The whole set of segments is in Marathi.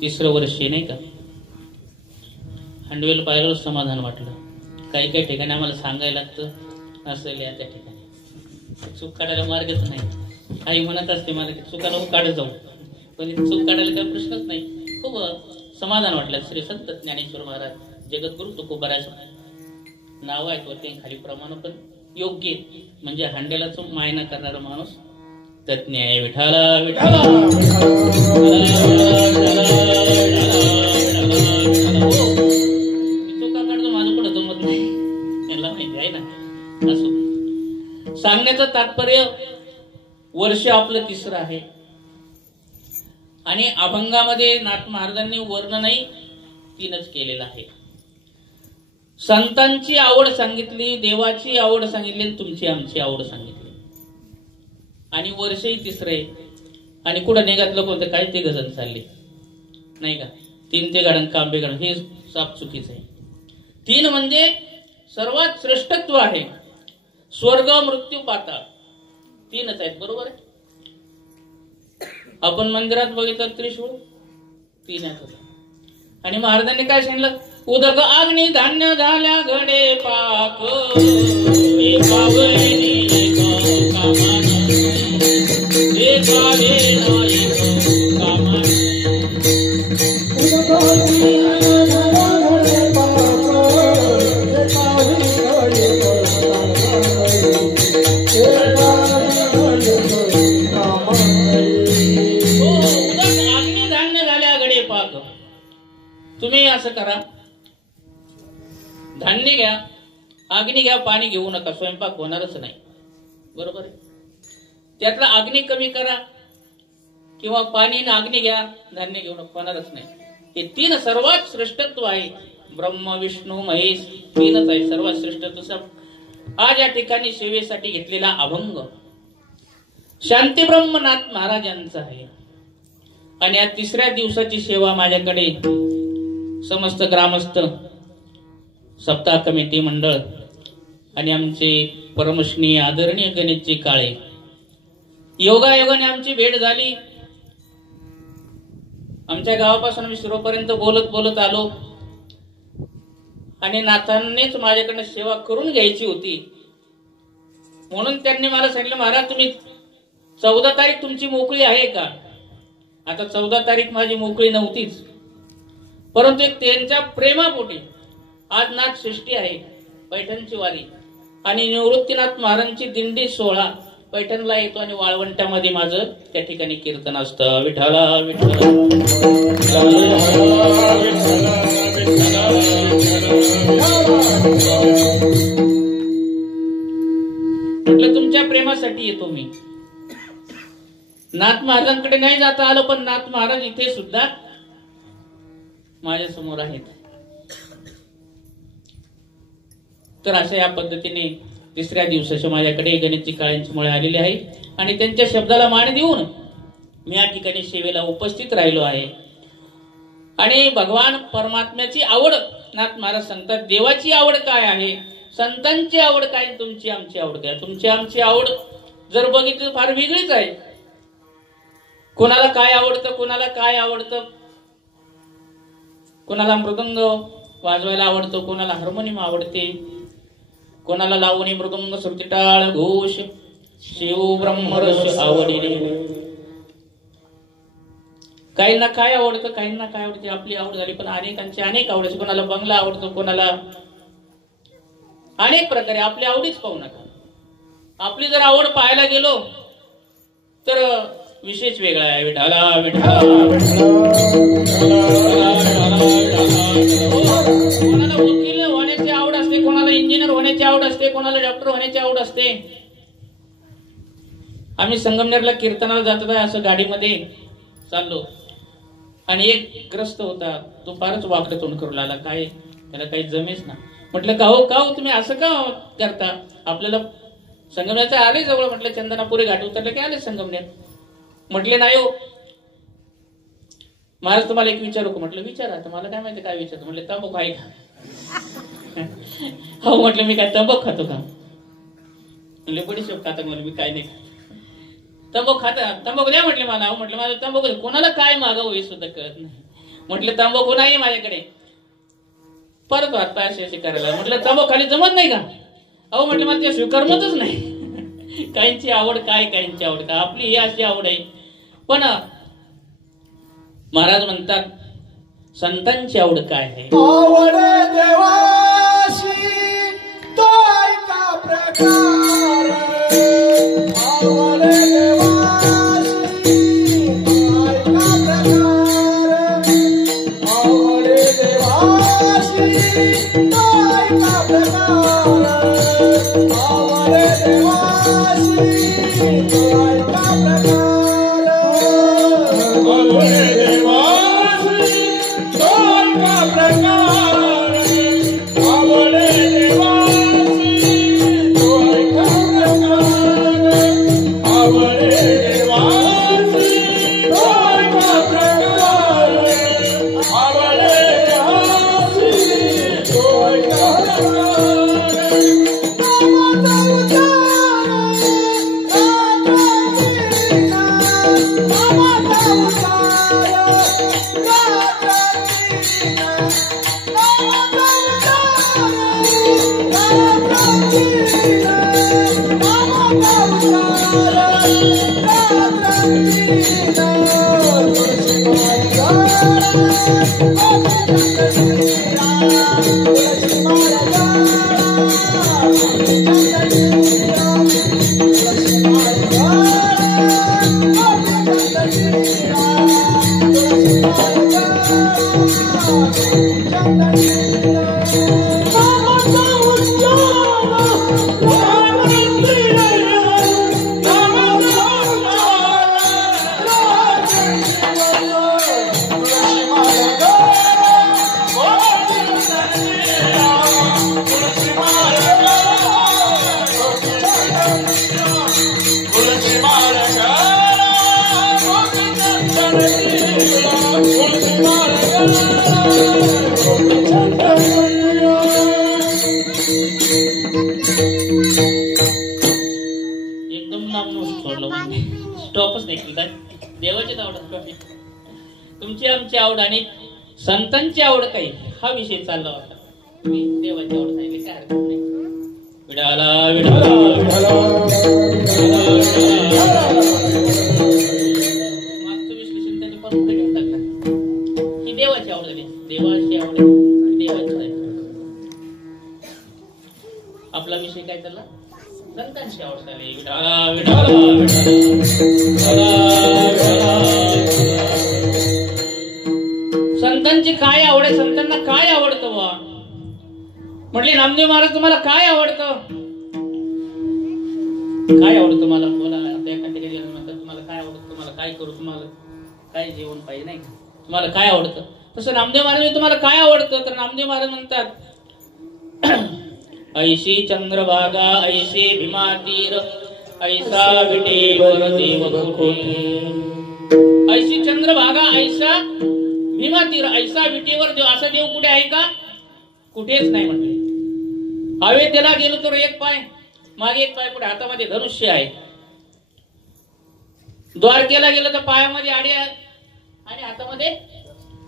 तिसरं वर्ष नाही का, हंडवेल पाहिलं समाधान वाटलं. काही काही ठिकाणी आम्हाला सांगायला लागतं असेल या त्या ठिकाणी चूक काढायला मार्गच नाही. आई म्हणत असते मला की चुका नको काढत जाऊ, पण चूक काढायला काही प्रश्नच नाही. खूप समाधान वाटलं. श्री संत ज्ञानेश्वर महाराज जगद्गुरु तुकोबाराज नाव आहेत वरती खाली प्रमाण पण योग्य, म्हणजे हांड्यालाच मायना करणारा माणूस तज्ञ आहे. विठाला विठाला चुका काढतो माझं पुढे जमत नाही, त्यांना माहिती आहे ना. असो, सांगण्याचं तात्पर्य वर्ष आपलं तिसरं आहे आणि अभंगामध्ये नाथ महाराजांनी वर्णनही तीनच केलेलं आहे. संतांची आवड सांगितली, देवाची आवड सांगितली, तुमची आमची आवड सांगितली आणि वर्षही तिसरे. आणि कुठं निघातलं कोणतं काय ते गजन चालले नाही का, तीन ते गाडन कांबे गाडन, हे साप चुकीचं आहे. तीन म्हणजे सर्वात श्रेष्ठत्व आहे. स्वर्ग मृत्यू पाताळ तीनच आहेत, बरोबर आहे. आपण मंदिरात बघितलं त्रिशूळ तीन आहेत. आणि महाराजांनी काय सांगितलं, उदक अग्नी धान्य झाल्या घडे पाक तुम्ही असं करा, धान्य घ्या, अग्नी घ्या, पाणी घेऊ नका, स्वयंपाक होणारच नाही, बरोबर आहे. त्यातला अग्नी कमी करा किंवा पाणी आणि अग्नी घ्या, धान्य घेऊ नका, होणारच नाही. हे तीन सर्वात श्रेष्ठत्व आहे. ब्रह्म विष्णू महेश तीनच आहे सर्वात श्रेष्ठत्व. आज या ठिकाणी सेवेसाठी घेतलेला अभंग शांती ब्रह्मनाथ महाराजांचा आहे. आणि या तिसऱ्या दिवसाची सेवा माझ्याकडे समस्त ग्रामस्थ, सप्ताह कमिटी मंडळ आणि आमचे परमश्नी आदरणीय गणेशजी काळे योगायोगाने आमची भेट झाली. आमच्या गावापासून मी शिरोपर्यंत बोलत बोलत आलो आणि नाथांनीच माझ्याकडनं सेवा करून घ्यायची होती म्हणून त्यांनी मला सांगितलं, महाराज तुम्ही 14 तारीख तुमची मोकळी आहे का? आता 14 तारीख माझी मोकळी नव्हतीच, परंतु त्यांच्या प्रेमापोटी आज नाथ सृष्टी आहे, पैठणची वारी आणि निवृत्तीनाथ महाराजांची दिंडी सोहळा पैठणला येतो आणि वाळवंटामध्ये माझं त्या ठिकाणी कीर्तन असतं. विठाला विठाला म्हटलं तुमच्या प्रेमासाठी येतो मी. नाथ महाराजांकडे नाही जाता आलं, पण नाथ महाराज इथे सुद्धा माझ्या समोर आहेत. तर अशा या पद्धतीने तिसऱ्या दिवसाच्या माझ्याकडे गणेशजी काळ्यांची मुळे आलेले आहे आणि त्यांच्या शब्दाला मान देऊन मी या ठिकाणी सेवेला उपस्थित राहिलो आहे. आणि भगवान परमात्म्याची आवड नाथ महाराज सांगतात, देवाची आवड काय आहे, संतांची आवड काय, तुमची आमची आवड काय. तुमची आमची आवड जर बघितलं फार वेगळीच आहे. कोणाला काय आवडतं, कोणाला काय आवडतं, कोणाला मृदंग वाजवायला आवडतो, कोणाला हार्मोनियम आवडते, कोणाला लावणी मृदंग श्रुतिटाळ घोष शिव ब्रह्मरस आवडीने. काहींना काय आवडतं, काहींना काय आवडते. आपली आवड झाली, पण अनेकांची अनेक आवडायची. कोणाला बंगला आवडतो, कोणाला अनेक प्रकारे. आपली आवडीच पाहू नका. आपली जर आवड पाहायला गेलो तर विशेष वेगळा आहे. विठाला विठाला कोणाला वकील होण्याची आवड असते, कोणाला इंजिनियर होण्याची आवड असते, कोणाला डॉक्टर होण्याची आवड असते. आम्ही संगमनेरला कीर्तनाला जात असं गाडीमध्ये चाललो आणि एक ग्रस्त होता, तो फारच वाकडं तोंड करू लागला. काय त्याला काही जमेच ना. म्हटलं का हो तुम्ही असं का करता, आपल्याला संगमनेरचं आले जवळ. म्हटलं चंदनापुरी घाट उतरलं की आले संगमनेर. म्हटले नाही हो महाराज तुम्हाला एक विचारू का. म्हटलं विचारा. आता मला काय माहिती काय विचारतो. म्हटलं तंबाखू आहे का. हो म्हटलं मी काय तंबाखू खातो का. म्हणले बडीशेप खाता. म्हणलं मी काय नाही तंबाखू खाता. तंबाखू द्या म्हटले मला. म्हटलं माझं तंबाखू कोणाला काय मागावं हे सुद्धा कळत नाही. म्हटलं तंबाखू नाही माझ्याकडे. परत हातपाय असे करायला. म्हटलं तंबाखू खाली जमत नाही का? अहो म्हटलं मला त्या स्वीकारमतच नाही. काहींची आवड काय, काहींची आवड काय, आपली ही अशी आवड आहे. पण महाराज म्हणतात संतांची आवड काय आहे? आवड देवाशी तो ऐका प्रकार, आवड देवाशी तो ऐका प्रकार, आवड देवाशी तो ऐका प्रकार, आवड देवाशी तो ऐका प्रकार, आवड देवाशी तो ऐका प्रकार, आवड देवाशी तो ऐका प्रकार, आवड देवाशी तो ऐका प्रकार, आवड देवाशी तो ऐका प्रकार, नामाचा उच्चार रागांतीना, नामाचा उच्चार रागांतीना, नामाचा उच्चार रागांतीना, नामाचा उच्चार रागांतीना, तुळशी माळा तुळशी माळा एकदम लांब सोडलं. स्टॉपच नाही केला. देवाचीच आवड आहे. तुमची आमची आवड आणि संतांची आवड काही हा विषय चालला होता. देवाची आवड सांगितली काय हरकत नाही. विडाला विडाला मागचं विश्लेषण त्यांनी पण पुढे घेऊन टाकलं ही देवाची आवड झाली. देवाची आवड देवाची आहे. आपला विषय काय चालला? संतांची आवड झाली. विडाला विडाला संतांची काय आवड आहे? संतांना काय आवडतं बा? म्हटले नामदेव महाराज तुम्हाला काय आवडतं? काय आवडतं तुम्हाला? बोला. आता एका ठिकाणी म्हणतात तुम्हाला काय आवडतं, तुम्हाला काय करू, तुम्हाला काय जेवण पाहिजे नाही का, तुम्हाला काय आवडतं? तसं नामदेव महाराज तुम्हाला काय आवडतं? तर नामदेव महाराज म्हणतात ऐशी चंद्रभागा ऐशी भीमातीर ऐसा विटेवर देव कुठे. ऐशी चंद्रभागा ऐसा भीमातीर ऐसा विटेवर देव. असा देव कुठे आहे का? कुठेच नाही म्हटले. अयोध्येला गेलो तर एक पाय मागे, एक पाय पुढे, हातामध्ये धनुष्य आहे. द्वारकेला गेलो तर पायामध्ये आडी आहे आणि हातामध्ये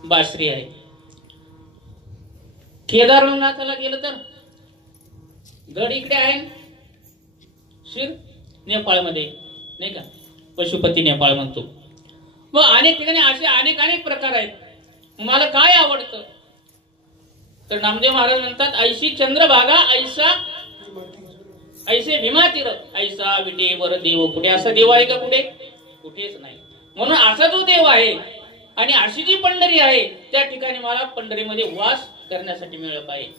बासरी आहे. केदारनाथाला गेलो तर गड इकडे आहे, शिर नेपाळमध्ये नाही का, पशुपती नेपाळ म्हणतो. मग अनेक ठिकाणी असे अनेक प्रकार आहेत. मला काय आवडतं? तर नामदेव महाराज म्हणतात ऐशी चंद्रभागा ऐसा ऐसे भीमातीर ऐसा विटेवर देव कुठे. असा देव आहे का कुठे? कुठेच नाही. म्हणून असा जो देव आहे आणि अशी जी पंढरी आहे त्या ठिकाणी मला पंढरीमध्ये वास करण्यासाठी मिळालं पाहिजे.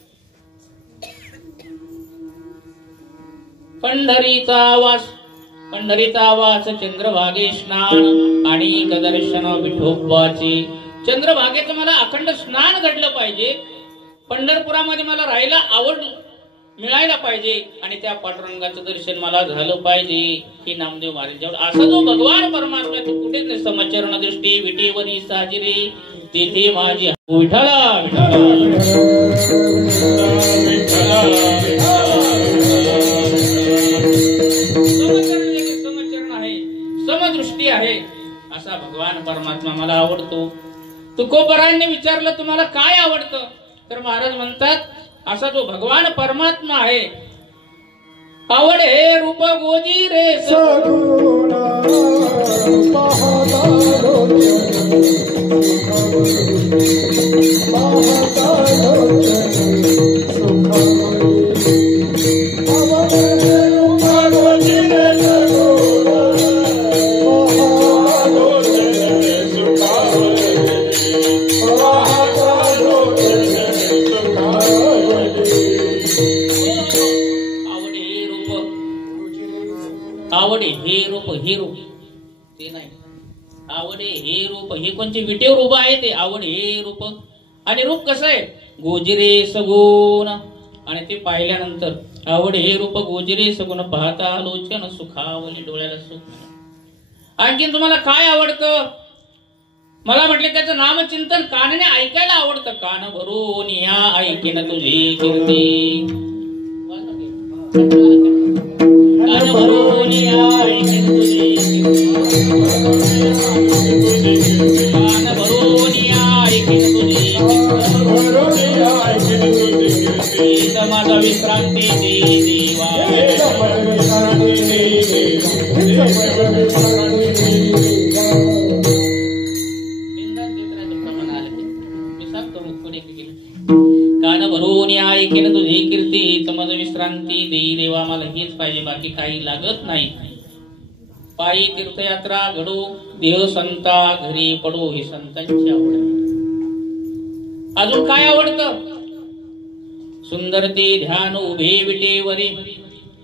पंढरीचा वास चंद्रभागे स्नान आणि दर्शन विठोबाचे. चंद्रभागेचं मला अखंड स्नान घडलं पाहिजे. पंढरपुरामध्ये मला राहायला आवड मिळायला पाहिजे आणि त्या पांडुरंगाचं दर्शन मला झालं पाहिजे. ही नामदेव महाराज असा जो भगवान परमात्मा कुठेच नाही. समचरण दृष्टी विटेवरी साजिरी तेथे माझी विठ्ठला समचरण आहे, समदृष्टी आहे. असा भगवान परमात्मा मला आवडतो. तुकोबरांनी विचारलं तुम्हाला काय आवडतं, तर महाराज म्हणतात असा जो भगवान परमात्मा आहे, आवडे रूप गोजी रे सगुण पाहता लोचन आवडे हे रूप हे रूप ते नाही, आवडे हे रूप हे कोणते विटेवर उभं आहे ते आवडे हे रूप. आणि रूप कसं आहे, गोजिरे सगुण. आणि ते पाहिल्यानंतर आवडे हे रूप गोजिरे सगुण पाहता लोचन सुखावली, डोळ्याला सुख. आणखीन तुम्हाला काय आवडतं, मला म्हटलं त्याचं नामचिंतन कानाने ऐकायला आवडतं. कान भरून या ऐकेन तुझी कीर्ती, कान भरून या ऐकेन तुझी कान भरून या ऐकेन तुझी माझा विश्रांती देवा. कान भरून ऐकेन तुझी कीर्ती, समज विश्रांती देई देवा. मला हेच पाहिजे, बाकी काही लागत नाही. पायी तीर्थयात्रा घडो, देह संता घरी पडो, ही संतांची आवड. अजून काय आवडतं, सुंदर ते ध्यान उभे विटेवरी,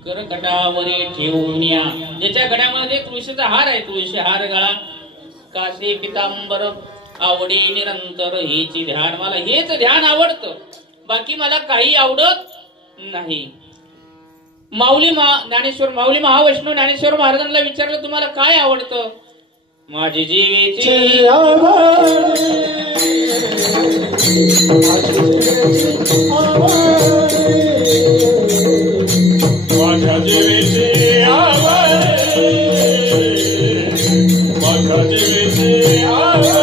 करकटावरी ठेवून या. ज्याच्या गड्यामध्ये तुळशीचा हार आहे, तुळशी हार गळा, कासे पितांबर आवडी निरंतर, हेची ध्यान. मला हेच ध्यान आवडतं, बाकी मला काही आवडत नाही. ज्ञानेश्वर माऊली महावैष्णव ज्ञानेश्वर महाराजांना विचारलं तुम्हाला काय आवडतं, माझी जीवेची माझ्या जीवेची आवड, माझ्या जीवेची आवड.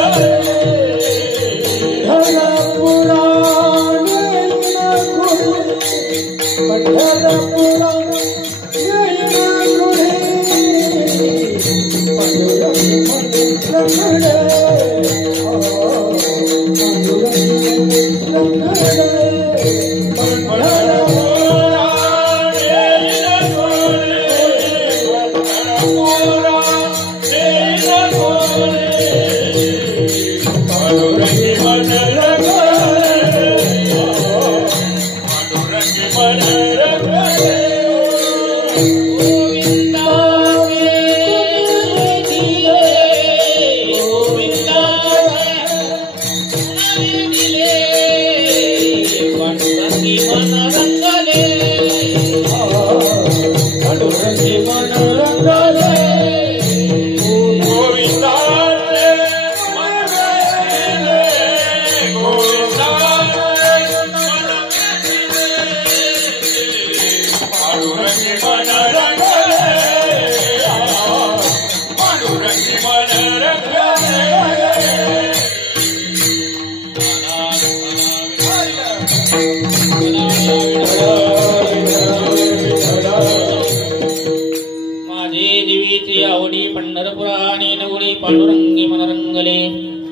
पांडुरंगी मनरंगले,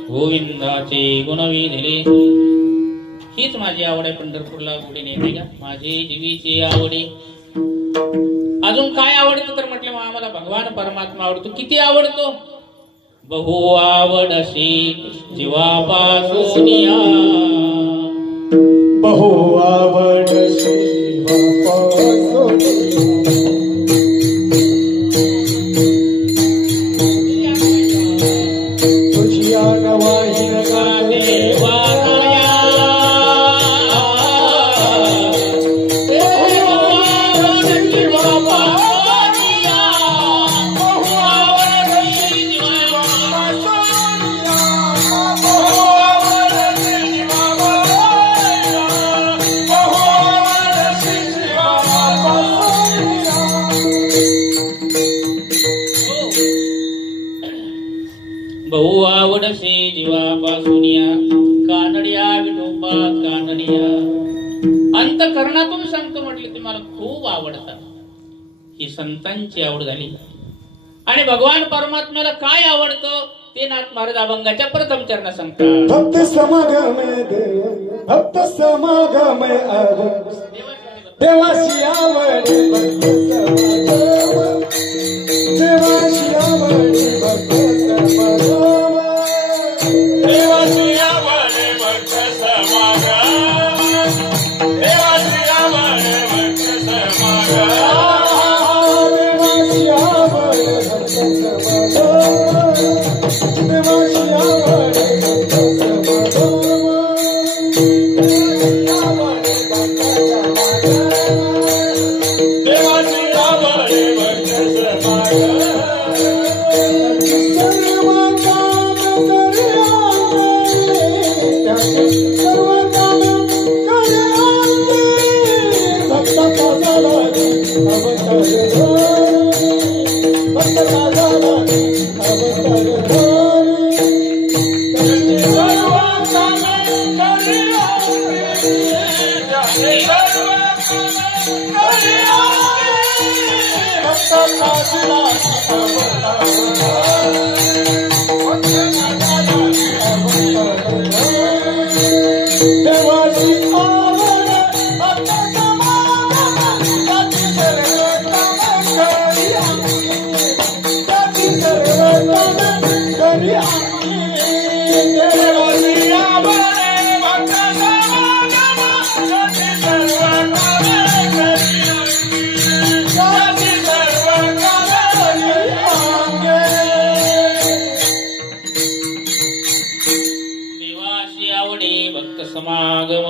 गोविंदाचे गुणवी दिले. हीच माझी आवड आहे, पंढरपूरला गोडी नेते का माझी जीवीची आवडी. अजून काय आवडतं तर म्हटलं आम्हाला भगवान परमात्मा आवडतो. किती आवडतो, बहु आवडशी जीवापासूनिया, बहु आवडशी जीवापासूनिया. सुनिया कानडिया विठोबा कानडिया. अंतकरणातून सांगतो म्हटले ते मला खूप आवडतात. ही संतांची आवड झाली. आणि भगवान परमात्म्याला काय आवडतं ते नाथ महाराज अभंगाच्या प्रथम चरण सांगतात. भक्त समागम देव भक्त समागम देवाशी आवड भक्त समागम देवाशी आवड भक्त समागम देवाशी आवड भक्त समागम देवाशी आवड भक्त समागम देवाशी आवड भक्त समागम देवाशी आवड भक्त समागम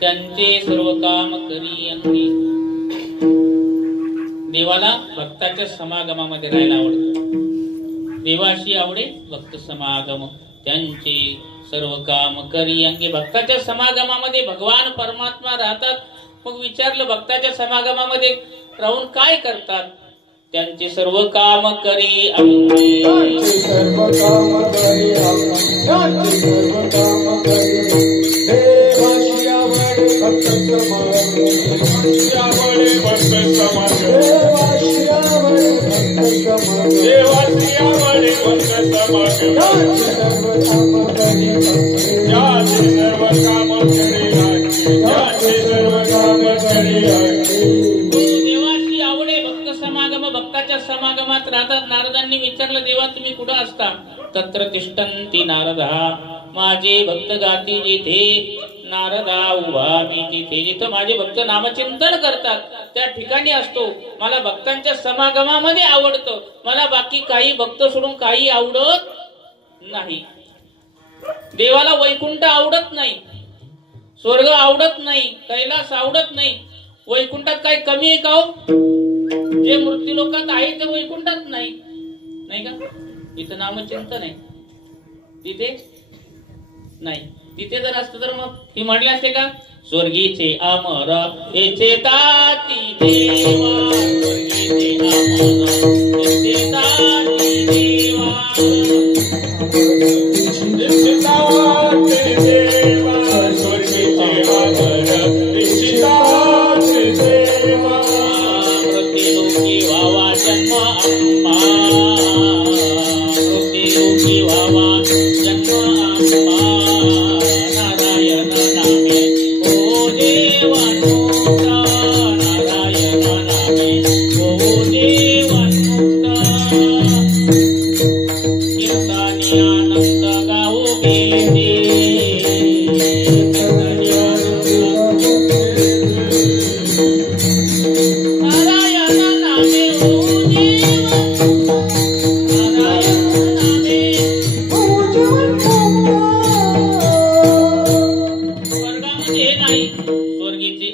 त्यांचे सर्व काम करी अंगी. देवाला भक्ताच्या समागमामध्ये राहायला आवडतं. देवाशी आवडे भक्त समागम त्यांचे सर्व काम करी अंगी. भक्ताच्या समागमामध्ये भगवान परमात्मा राहतात. मग विचारलं भक्ताच्या समागमामध्ये राहून काय करतात. त्यांचे सर्व काम करी अंगी. सर्व काम करी अंगी सर्व काम करी देवाशी आवड भक्त समागम देवाशी आवड भक्त समागम देवाशी आवड भक्त समागम सर्व काम करी सर्व काम करी देवाशी आवडे भक्त समागम. भक्ताच्या समागमात राहतात. नारदांनी विचारलं देवा तुम्ही कुठं असता. तत्र तिष्ठन्ति नारदा माझे भक्त गाती जिथे. नारदा उभा मी जिथे. जिथं माझे भक्त नामचिंतन करतात त्या ठिकाणी असतो. मला भक्तांच्या समागमामध्ये आवडतं. मला बाकी काही भक्त सोडून काही आवडत नाही. देवाला वैकुंठ आवडत नाही, स्वर्ग आवडत नाही, कैलास आवडत नाही. वैकुंठात काही कमी आहे का हो. जे मृत्यू लोकात आहे ते वैकुंठात नाही, नाही का. इथं नामचिंतन आहे, तिथे नाही. तिथे जर असतं तर मग ही म्हणले असते का स्वर्गीचे अमर येचे ताती देवा. स्वर्गीचे अमर येचे ताती देवा. मृत्युलोकी व्हावा जन्म आम्हा. मृत्युलोकी व्हावा जन्म आम्हा. नारायण नामे ओ देवानुता. नारायण नामे ओ देवानुता. कीर्तनी आनंद गाओ गेले.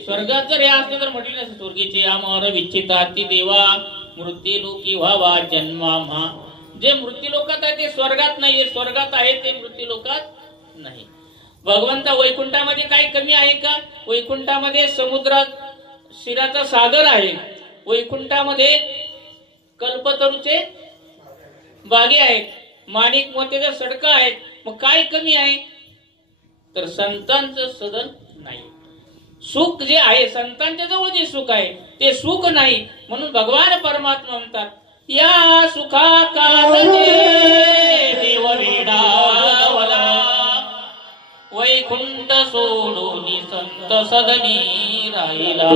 स्वर्गात जर हे असते तर म्हटले नसते स्वर्गीचे अमर विच्छिताती देवा. मृत्युलोकी व्हावा जन्माम्हा. जे मृत्यू लोकात आहे ते स्वर्गात नाही, स्वर्गात आहे ते मृत्यू लोकात नाही. भगवंता वैकुंठामध्ये काही कमी आहे का. वैकुंठामध्ये समुद्रात शिराचा सागर आहे. वैकुंठामध्ये कल्पतरूचे बागे आहेत, माणिक मोत्याच्या सडका आहेत. मग काय कमी आहे तर संतांचं सदन नाही. सुख जे आहे संतांच्या जवळ जे सुख आहे ते सुख नाही. म्हणून भगवान परमात्मा म्हणतात या सुखा कारणे देव वेडावला वैकुंठ सोडून संत सदनी राहिला.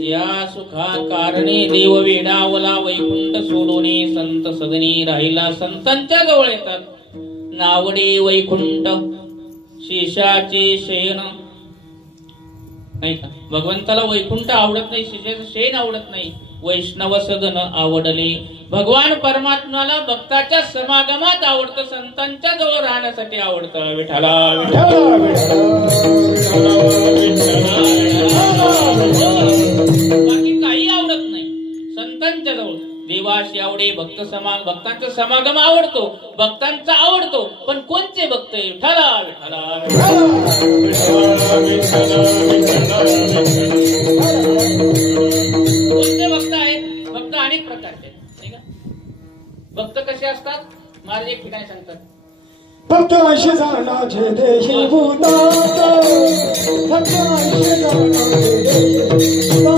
या सुखा कारणे देव वेडावला वैकुंठ सोडून संत सदनी राहिला. संतांच्या जवळ येतात. नावडे वैकुंठ शेषाचे शयन. नाही का भगवंताला वैकुंठ आवडत नाही, शेषाचं शयन आवडत नाही. वैष्णव सदन आवडले. भगवान परमात्म्याला भक्ताच्या समागमात आवडतं, संतांच्या जवळ राहण्यासाठी आवडतं. विठ्ठला बाकी काही आवडत नाही. संतांच्या जवळ देवाशी आवडे. भक्तांचा समागम आवडतो, भक्तांचा आवडतो. पण कोणते भक्त? विठ्ठला विठ्ठला कोणते भक्त आहेत? भक्त अनेक प्रकारचे नाही का. भक्त कसे असतात? महाराज एक ठिकाणी सांगतात भक्त अशी जाणाचे देशी भूतात, भक्त अशी जाणाचे देशी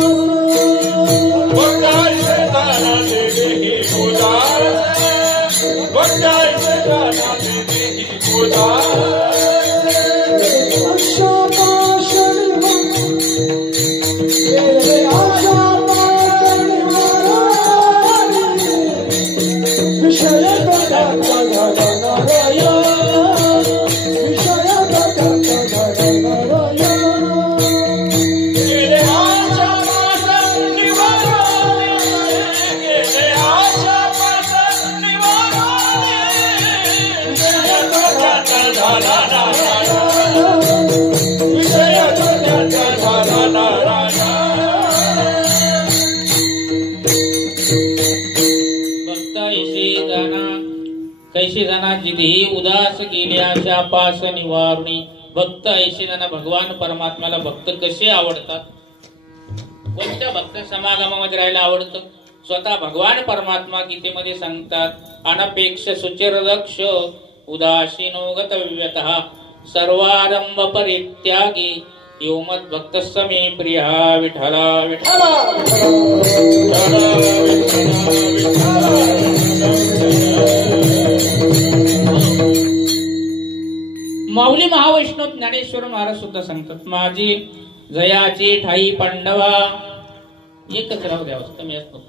कैशी जाना जिथे उदास गेल्या पास निवारुणी. भक्त ऐशी जाना भगवान परमात्म्याला भक्त कसे आवडतात? कोणत्या भक्त समागमामध्ये राहायला आवडतं? स्वतः भगवान परमात्मा गीतेमध्ये सांगतात अनपेक्ष सुचिरदक्ष उदासीनो गतव्यतः सर्वारंभ परित्यागी यो मद भक्त समे प्रिया. विठ्ठला विठ्ठला माऊली महावैष्णव ज्ञानेश्वर महाराज सुद्धा सांगतात माझी जयाची ठाई पांडवा. एकच राहू द्यावा कमी असतो.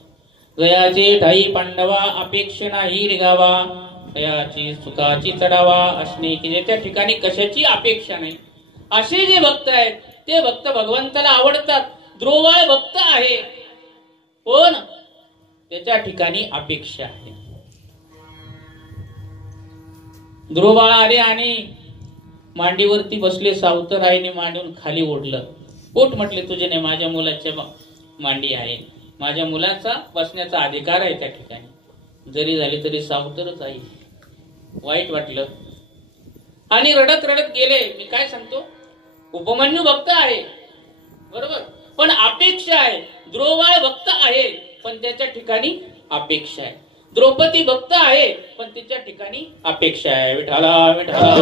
जयाची ठाई पांडवा अपेक्षा नाही निघावा. जयाची सुखाची चढावा असणे की ज्याच्या ठिकाणी कशाची अपेक्षा नाही. असे जे भक्त आहेत ते भक्त भगवंताला आवडतात. द्रोवाळ भक्त आहे पण त्याच्या ठिकाणी अपेक्षा आहे. द्रोवाळ आले आणि मांडीवरती बसले. सावतर आईने मांडून खाली ओढलं. पोट म्हटले तुझे नाही, माझ्या मुलाच्या मांडी आहे, माझ्या मुलाचा बसण्याचा अधिकार आहे त्या ठिकाणी. जरी झाली तरी सावतरच आहे. वाईट वाटलं आणि रडत रडत गेले. मी काय सांगतो उपमन्यू भक्त आहे बरोबर पण अपेक्षा आहे. द्रोवाळ भक्त आहे पण त्याच्या ठिकाणी अपेक्षा आहे. द्रौपदी भक्त आहे पण तिच्या ठिकाणी अपेक्षा आहे. विठ्ठला विठ्ठला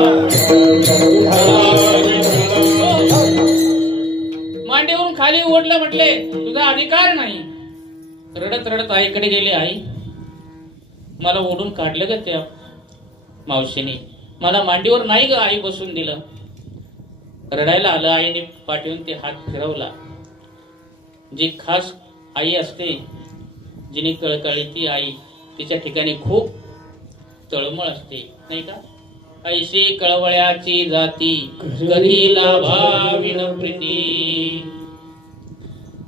मांडीवरून खाली ओढलं म्हटले तुझा अधिकार नाही. रडत रडत आईकडे गेले. आई मला ओढून काढलं ग त्या मावशीने, मला मांडीवर नाही ग आई बसून दिलं. रडायला आलं. आईने पाठवून ते हात फिरवला. जी खास आई असते जिने कळकळी ती आई तिच्या ठिकाणी खूप तळमळ असते नाही का. ऐशी कळवळ्याची जाती कधी लाभाविन प्रीती.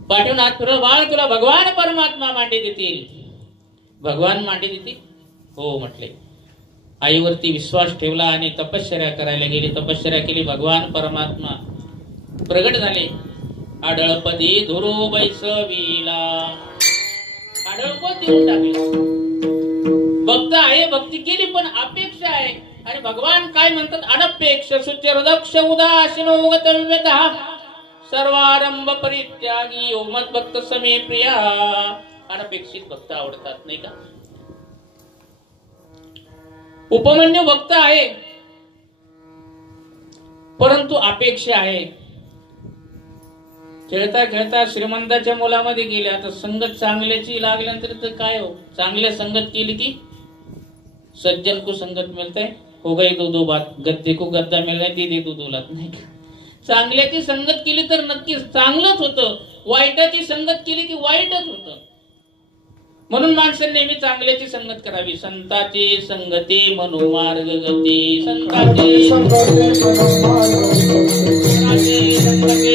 पाठवून हात फिरव बाळ, तुला भगवान परमात्मा मांडी देतील. भगवान मांडी देतील हो म्हटले. आईवरती विश्वास ठेवला आणि तपश्चर्या करायला गेली. तपश्चर्या केली. भगवान परमात्मा प्रगट झाले. आढळपदी धुरो बैसविला. आढळपद देऊन टाकले. भक्त आहे, भक्ती केली, पण अपेक्षा आहे. आणि भगवान काय म्हणतात? अनपेक्ष सुचिरदक्ष उदासीनो गतव्यतः सर्वारंभ परित्यागी यो मत भक्त समे प्रिया. अनपेक्षित भक्त आवडतात नाही का? उपमन्यू भक्त आहे, परंतु अपेक्षा आहे. खेळता खेळता श्रीमंताच्या मुलामध्ये गेले. आता संगत चांगल्याची लागल्यानंतर तर काय हो, चांगल्या संगत केली की सज्जन को संगत मिळते हो गई दो दो बात, गद्दे को गद्दा मिळणार ती दे दो दोलात नाही का? चांगल्याची संगत केली तर नक्कीच चांगलंच होतं. वाईटाची संगत केली की वाईटच होतं. म्हणून माणसाने नेहमी चांगल्याची संगत करावी. संताची संगती मनोमार्ग गती. संताची संगती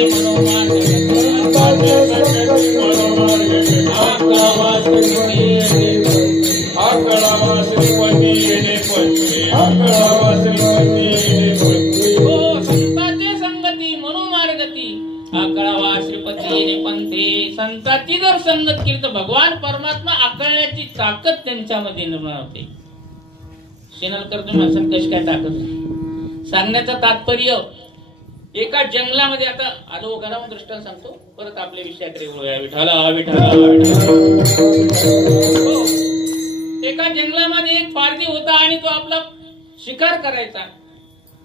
मनोमार्ग आकळावा श्रीपती पंथे. संतांची जर संगत केली तर भगवान परमात्मा आकळण्याची ताकद त्यांच्यामध्ये निर्माण होते. शेनलकर तुम्ही असं कशी काय ताकद सांगण्याचं तात्पर्य, एका जंगलामध्ये आता आलो घरामध्ये दृष्टांत सांगतो, परत आपल्या विषयाकडे वळूया. विठाला विठाला एका जंगलामध्ये एक पारधी होता आणि तो आपला शिकार करायचा.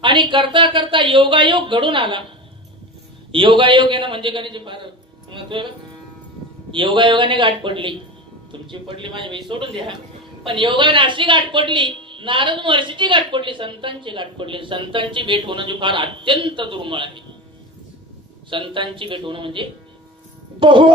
आणि करता करता योगायोग घडून आला. योगायोग येणं म्हणजे गणित फार महत्व आहे. योगायोगाने गाठ पडली. तुमची पडली माझी बाई सोडून द्या, पण योगाने अशी गाठ पडली, नारद महर्षीची गाठ पडली, संतांची गाठ पडली. संतांची भेट होणं जे फार अत्यंत दुर्मिळ आहे. संतांची भेट होणं म्हणजे बहु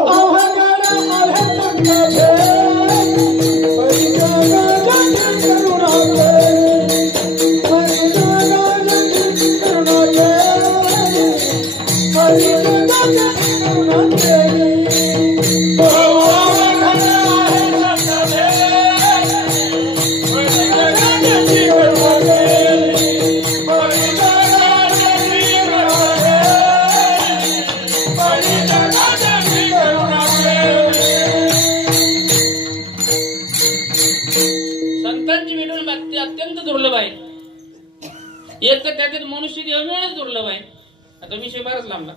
अत्यंत दुर्लभ आहे. एक तर त्याच्यात मनुष्य देव मिळणं दुर्लभ आहे. आता विषय फारच लांबला.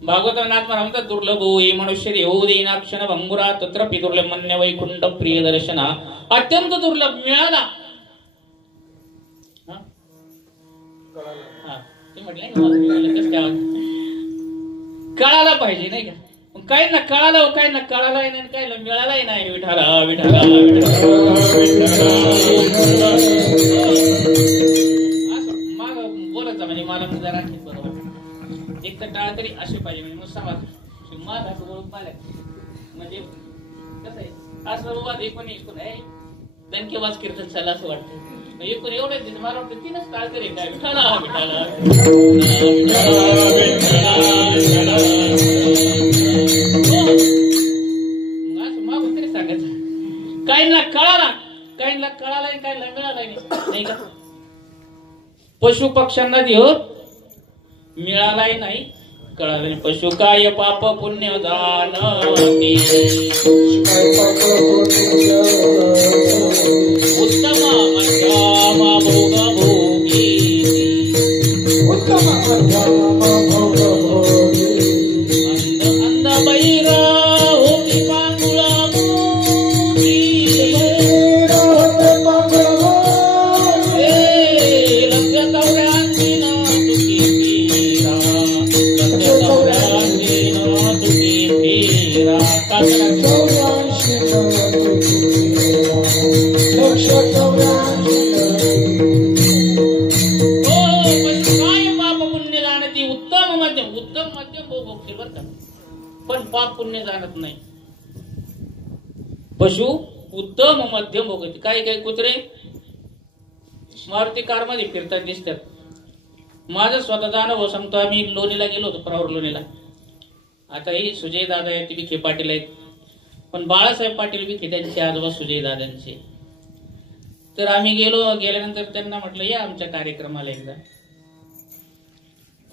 भागवत म्हणतात दुर्लभ होई मनुष्य देव देनाक्षण भंगुरा तत्रपि दुर्लभ मन्य वैकुंठ प्रिय दर्शना. अत्यंत दुर्लभ मिळाला. ते म्हटलं कळाला पाहिजे नाही का? काय ना कळाला हो, काय ना कळालाही नाही, काय मिळालाही नाही. विठाला विठाला मग बोलत म्हणजे मला जरा बरोबर. एक तर टाळ तरी असे पाहिजे म्हणजे मग समाज माझ असं बोलून पाहिलं म्हणजे कसं आहे. असं बाबा एकूण एकूण आहे दणकेवाज कीर्तन चालला असं वाटतं. एकूण एवढं दिसत मला वाटतं तीनच टाळ तरी काय विठाला विठाला मागून तरी सांगायचं. काहींना कळाला, काहींना कळाला, काहींना मिळाला नाही का? पशु पक्ष्यांना देव मिळालाही नाही, कळाला नाही. पशु काय पाप पुण्य जाणती उत्तम मध्यम भोग भोगी. उत्तम मध्यम भोग भोगी. अंध बैर होती पांगुळा मोठी. लक्ष चौऱ्यांशी न तुकी फिरा. लक्ष चौऱ्यांशी न तुकी फिरा. चौऱ्यांशी लक्ष चौऱ्यांशी. उत्तम मध्यम भोगते बर का, पण पाप पुण्य जाणत नाही. पशु उत्तम मध्यम भोगते. काही काही कुत्रे मारुती कार मध्ये फिरतात दिसतात. माझं स्वतःचा अनुभव सांगतो. आम्ही लोणीला गेलो होतो, प्रावर लोणीला. आता ही सुजय दादा आहेत, विखे पाटील आहेत, पण बाळासाहेब पाटील विखे त्यांचे आजोबा सुजय दादांचे. तर आम्ही गेल्यानंतर त्यांना म्हटलं या आमच्या कार्यक्रमाला एकदा.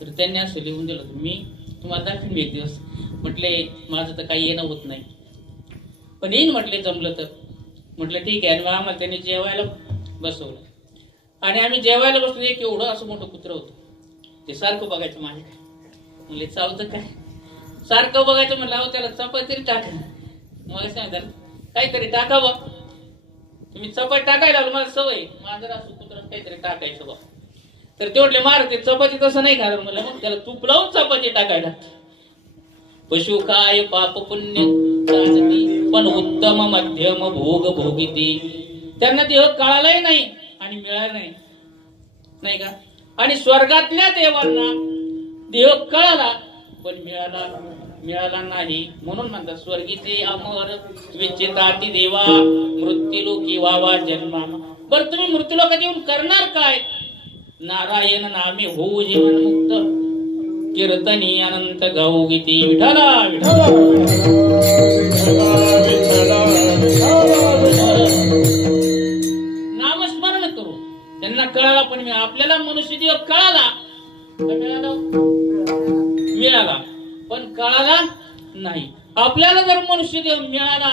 तर त्यांनी असं लिहून दिलं, मी तुम्हाला दाखवीन एक दिवस. म्हटले माझं तर काही येणं होत नाही, पण येईन म्हटले जमलं तर. म्हटलं ठीक आहे. आणि आम्हाला त्यांनी जेवायला बसवलं आणि आम्ही जेवायला बसलो. एक एवढं असं मोठं कुत्रं होतं, ते सारखं बघायचं माझ्याकडे. म्हणले चावतं काय? सारखं बघायचं. म्हणलं अहो त्याला चपाती तरी टाका. मला सांगताल काहीतरी टाकावं. तुम्ही चपाती टाकायला लागलो, मला सवय माझं असं कुत्रं काहीतरी टाकायचं बा. तर ते म्हटले मार ते चपाती तसं नाही खाणार. म्हणलं मग त्याला तूप लावून चपाती टाकायला. पशु काय पाप पुण्य जाणती, पण उत्तम मध्यम भोग भोगिती. त्यांना देह कळालाही नाही आणि मिळाला नाही का. आणि स्वर्गातल्या देवांना देह कळाला पण मिळाला नाही. म्हणून म्हणतात स्वर्गीचे अमर विचिताती देवा मृत्यूलोकी वावा जन्मा. बरं तुम्ही मृत्यूलोकात येऊन करणार काय? नारायण नामे होऊ जीवन मुक्त, कीर्तनी अनंत गाऊ गीती. विठाला विठाला नामस्मरण करू. त्यांना कळाला पण आपल्याला मनुष्य देह कळाला मिळाला पण कळाला नाही. आपल्याला जर मनुष्य देह मिळाला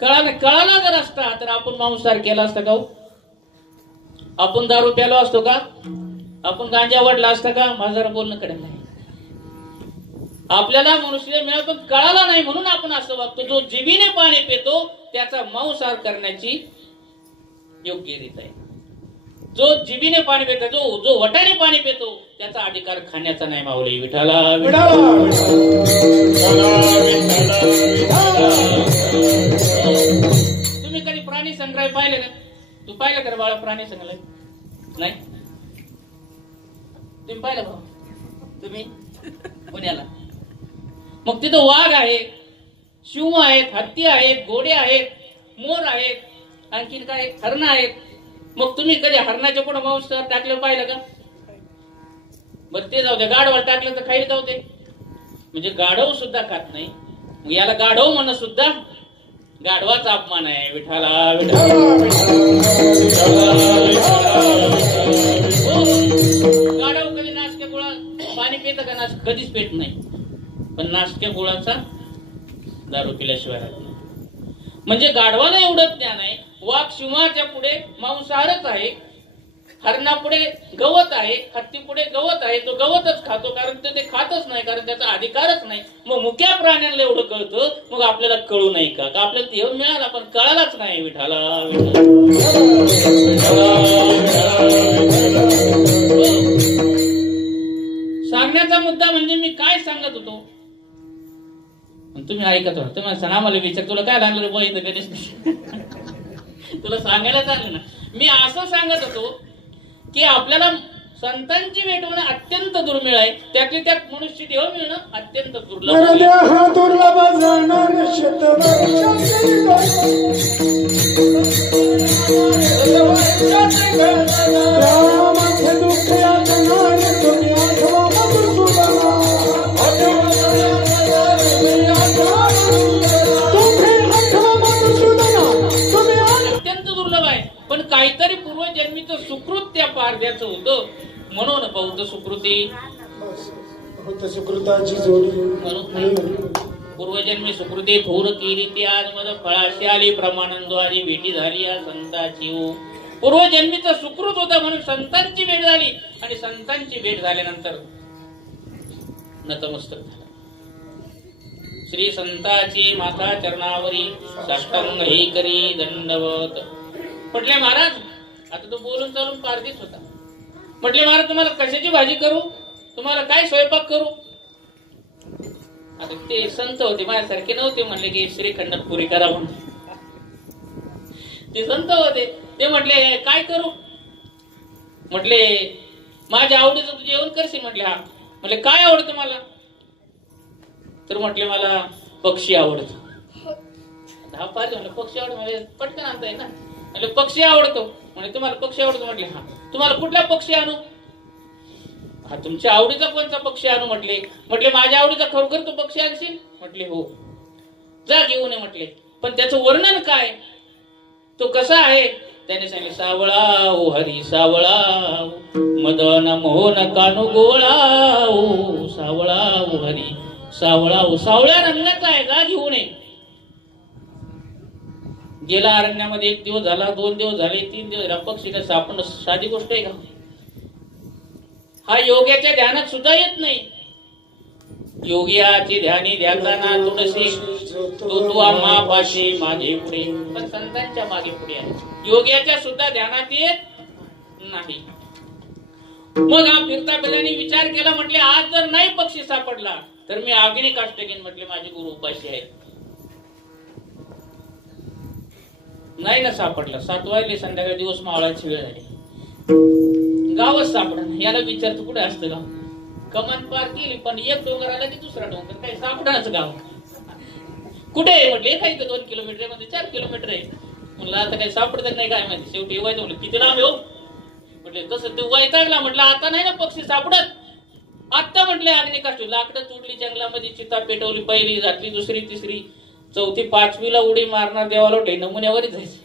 कळाला जर असता तर आपण मांसाहार केला असता का? आपण दारू प्यालो असतो का? आपण गांजा वडला असता का? माझं बोलणं कडे नाही. आपल्याला मनुष्य मिळाला पण कळाला नाही म्हणून आपण असं वागतो. जो जिभेने पाणी पितो त्याचा मांसाहार करण्याची योग्य रीत आहे. जो जिभेने पाणी पितो, जो वटाने पाणी पितो त्याचा अधिकार खाण्याचा नाही. माऊली विठाला तुम्ही कधी प्राणी संग्रहालय पाहिले का? तू पाहिलं का बाळा प्राणी संग्रहालय? नाही तुम्ही पाहिलं भाऊ? तुम्ही पुण्याला मग तिथं वाघ आहे, शिव आहेत, हत्ती आहेत, घोडे आहेत, मोर आहेत, आणखीन काय हरण आहेत. मग तुम्ही कधी हरणाच्या पुढे मांस टाकलं पाहिलं का? बरं ते जाऊ दे. गाढवाला टाकलं तर खायला जाऊ दे. म्हणजे गाढव सुद्धा खात नाही. मग याला गाढव म्हणणं सुद्धा गाढवाचा अपमान आहे. विठाला गाढव कधी नासक्या गुळा पाणी पितं का? कधीच पेट नाही. पण नासक्या गुळाचा दारू पिल्याशिवाय राहत नाही. म्हणजे गाढवाला एवढं ज्ञान आहे. वाघ सिंहाच्या पुढे मांसाहारच आहे, हरणापुढे गवत आहे, हत्ती पुढे गवत आहे. तो गवतच खातो कारण ते खातच नाही, कारण त्याचा अधिकारच नाही. मग मुक्या प्राण्यांना एवढं कळतं, मग आपल्याला कळू नाही का? आपल्याला ते मिळाला पण कळालाच नाही. विठाला सांगण्याचा मुद्दा म्हणजे मी काय सांगत होतो तुम्ही ऐकत होता. तुम्हाला सांगा मला विचार तुला काय लागलं बघ इथं गणेश तुला सांगायला चाललं ना. मी असं सांगत होतो की आपल्याला संतांची भेट होणं अत्यंत दुर्मिळ आहे. त्यातली त्यात मनुष्य देह मिळणं अत्यंत दुर्लभ अत्यंत दुर्लभ आहे. पण काहीतरी पूर्वजन्मीचं सुकृत त्या पारद्याचं होतं म्हणून बौद्ध सुकृती सुकृताची जोडी पूर्वजन्मी सुकृती थोर केली ती आज मध फळाशी आली प्रमाणंद्वारी भेटी झाली या संताची. पूर्वजन्मीचं सुकृत होतं म्हणून संतांची भेट झाली आणि संतांची भेट झाल्यानंतर नतमस्तक झाला. श्री संताची माता चरणावरी साष्टांग हे करी दंडवत. म्हटले महाराज आता तो बोलून चालून पारदीच होता. म्हटले महाराज तुम्हाला कशाची भाजी करू, तुम्हाला काय स्वयंपाक करू? आता ते संत होते माझ्यासारखे नव्हते. म्हणले की श्रीखंड पुरी करा म्हणून. ते संत होते. ते म्हटले काय करू? म्हटले माझ्या आवडीचं तू जेवण करशील? म्हटले हा. म्हटले काय आवडतं मला? तर म्हटले मला पक्षी आवडतो. हा पाहिजे म्हणलं पक्षी आवडतो म्हणजे पटकन आणता येईल ना. म्हणजे पक्षी आवडतो. म्हणजे तुम्हाला पक्षी आवडतो म्हटले. हा, तुम्हाला कुठला पक्षी आणू? हा, तुमच्या आवडीचा कोणता पक्षी आणू म्हटले. म्हटले माझ्या आवडीचा खरोखर तो पक्षी आणशील? म्हटले हो. जा घेऊन ये म्हटले. पण त्याचं वर्णन काय, तो कसा आहे? त्याने सांगितले सावळा ओ हरी सावळा मदन मोहन कानु गोळा ओ सावळा ओ हरी सावळा ओ. सावळ्या रंगाचा आहे, जा घेऊन ये. गेला अरण्यामध्ये 1 दिवस झाला, 2 दिवस झाले, 3 दिवस झाला, पक्षी काय सापडणं साधी गोष्ट आहे का? हा योग्याच्या ध्यानात सुद्धा येत नाही. योगियाची ध्यानी ध्यानदाना तुळशी तो आम्हापाशी मागे पुढे, पण संतांच्या मागे पुढे आहे. योग्याच्या सुद्धा ध्यानात येत नाही. मग हा फिरता पिल्याने विचार केला. म्हटले आज जर नाही पक्षी सापडला तर मी अग्नी काष्ट घेईन. म्हटले माझे गुरु उपाशी आहेत. नाही ना सापडला. 7 वाजले, संध्याकाळी दिवस मावळाची वेळ झाली. गावच सापडणार. याला विचारतो कुठे असतं गाव? कमान पार केली पण एक डोंगर आला की दुसरा डोंगर, काही सापडणारच गाव कुठे आहे? म्हटले काही 2 किलोमीटर मध्ये 4 किलोमीटर आहे. म्हणलं आता काही सापडत नाही काय माहिती. शेवटी वाईट म्हणलं किती लांब येऊ? म्हटले तसं ते वैतागला. म्हटलं आता नाही ना पक्षी सापडत. आता म्हटले अग्नी काष्ट, लाकडं तोडली, जंगलामध्ये चिता पेटवली, पहिली घातली, दुसरी तिसरी चौथी 5वीला उडी मारणार देवाला उठे नमुन्यावरच जायचे.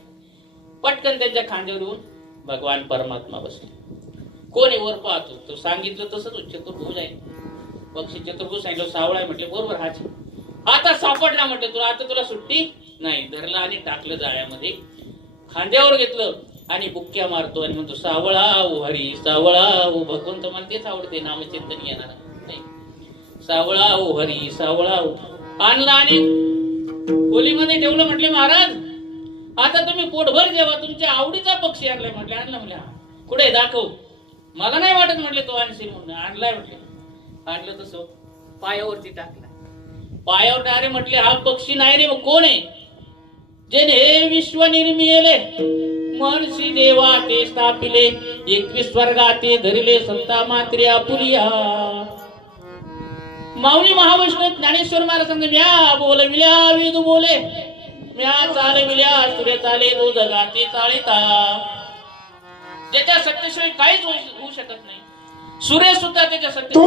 पटकन त्यांच्या खांद्यावर येऊन भगवान परमात्मा बसले. कोणी वर पाहतो तो सांगितलं तसंच चतुर्भुज आहे. पक्षी चतुर्भुज सांगितलं सावळा आहे. म्हटले बरोबर हाच. आता सापडला. म्हटलं तुला आता तुला सुट्टी नाही. धरला आणि टाकलं जाळ्यामध्ये, खांद्यावर घेतलं आणि बुक्क्या मारतो आणि म्हणतो सावळा ओ हरी सावळा ओ. भगवंत मला तेच आवडते, नामचिंतन येणार नाही. सावळा ओ हरी सावळा ओ. आणला आणि खोलीमध्ये ठेवलं. म्हटले महाराज आता तुम्ही पोटभर जेवा, तुमच्या आवडीचा पक्षी आणलाय. म्हटले आणला. म्हणजे कुठे दाखव. मला नाही वाटत म्हटले तो आणशील म्हणून. आणलाय म्हटले. आणलं तसं पायावरती टाकला. पायावर टाकले. म्हटले हा पक्षी नाही रे. मग कोण आहे? जेने हे विश्व निर्मिले महर्षी देवा ते स्थापिले 21 स्वर्गाते धरिले संता मात्रे आपुलिया. माऊली महावैष्णव ज्ञानेश्वर महाराज सांगते म्या बोलविल्या वेद बोले, म्या चालविल्या सूर्य चाले दो जगाते चालिता. ज्याच्या सत्तेशिवाय काहीच होऊ शकत नाही. सूर्य सुद्धा त्याच्या सत्ते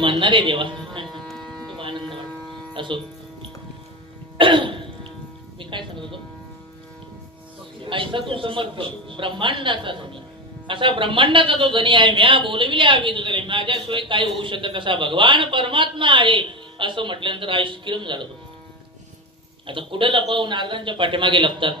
म्हणणारे देवा. खूप आनंद वाटतो. असो मी काय सांगत होतो? ऐसा तू समर्थ ब्रह्मांडाचा धनी, असा ब्रह्मांडाचा जो धनी आहे. म्या बोलविले हवी तुझे, माझ्याशिवाय काय होऊ शकत असा भगवान परमात्मा आहे असं म्हटल्यानंतर आईस्क्रीम झालं होतं. आता कुठे लपवून नारदांच्या पाठीमागे लपतात.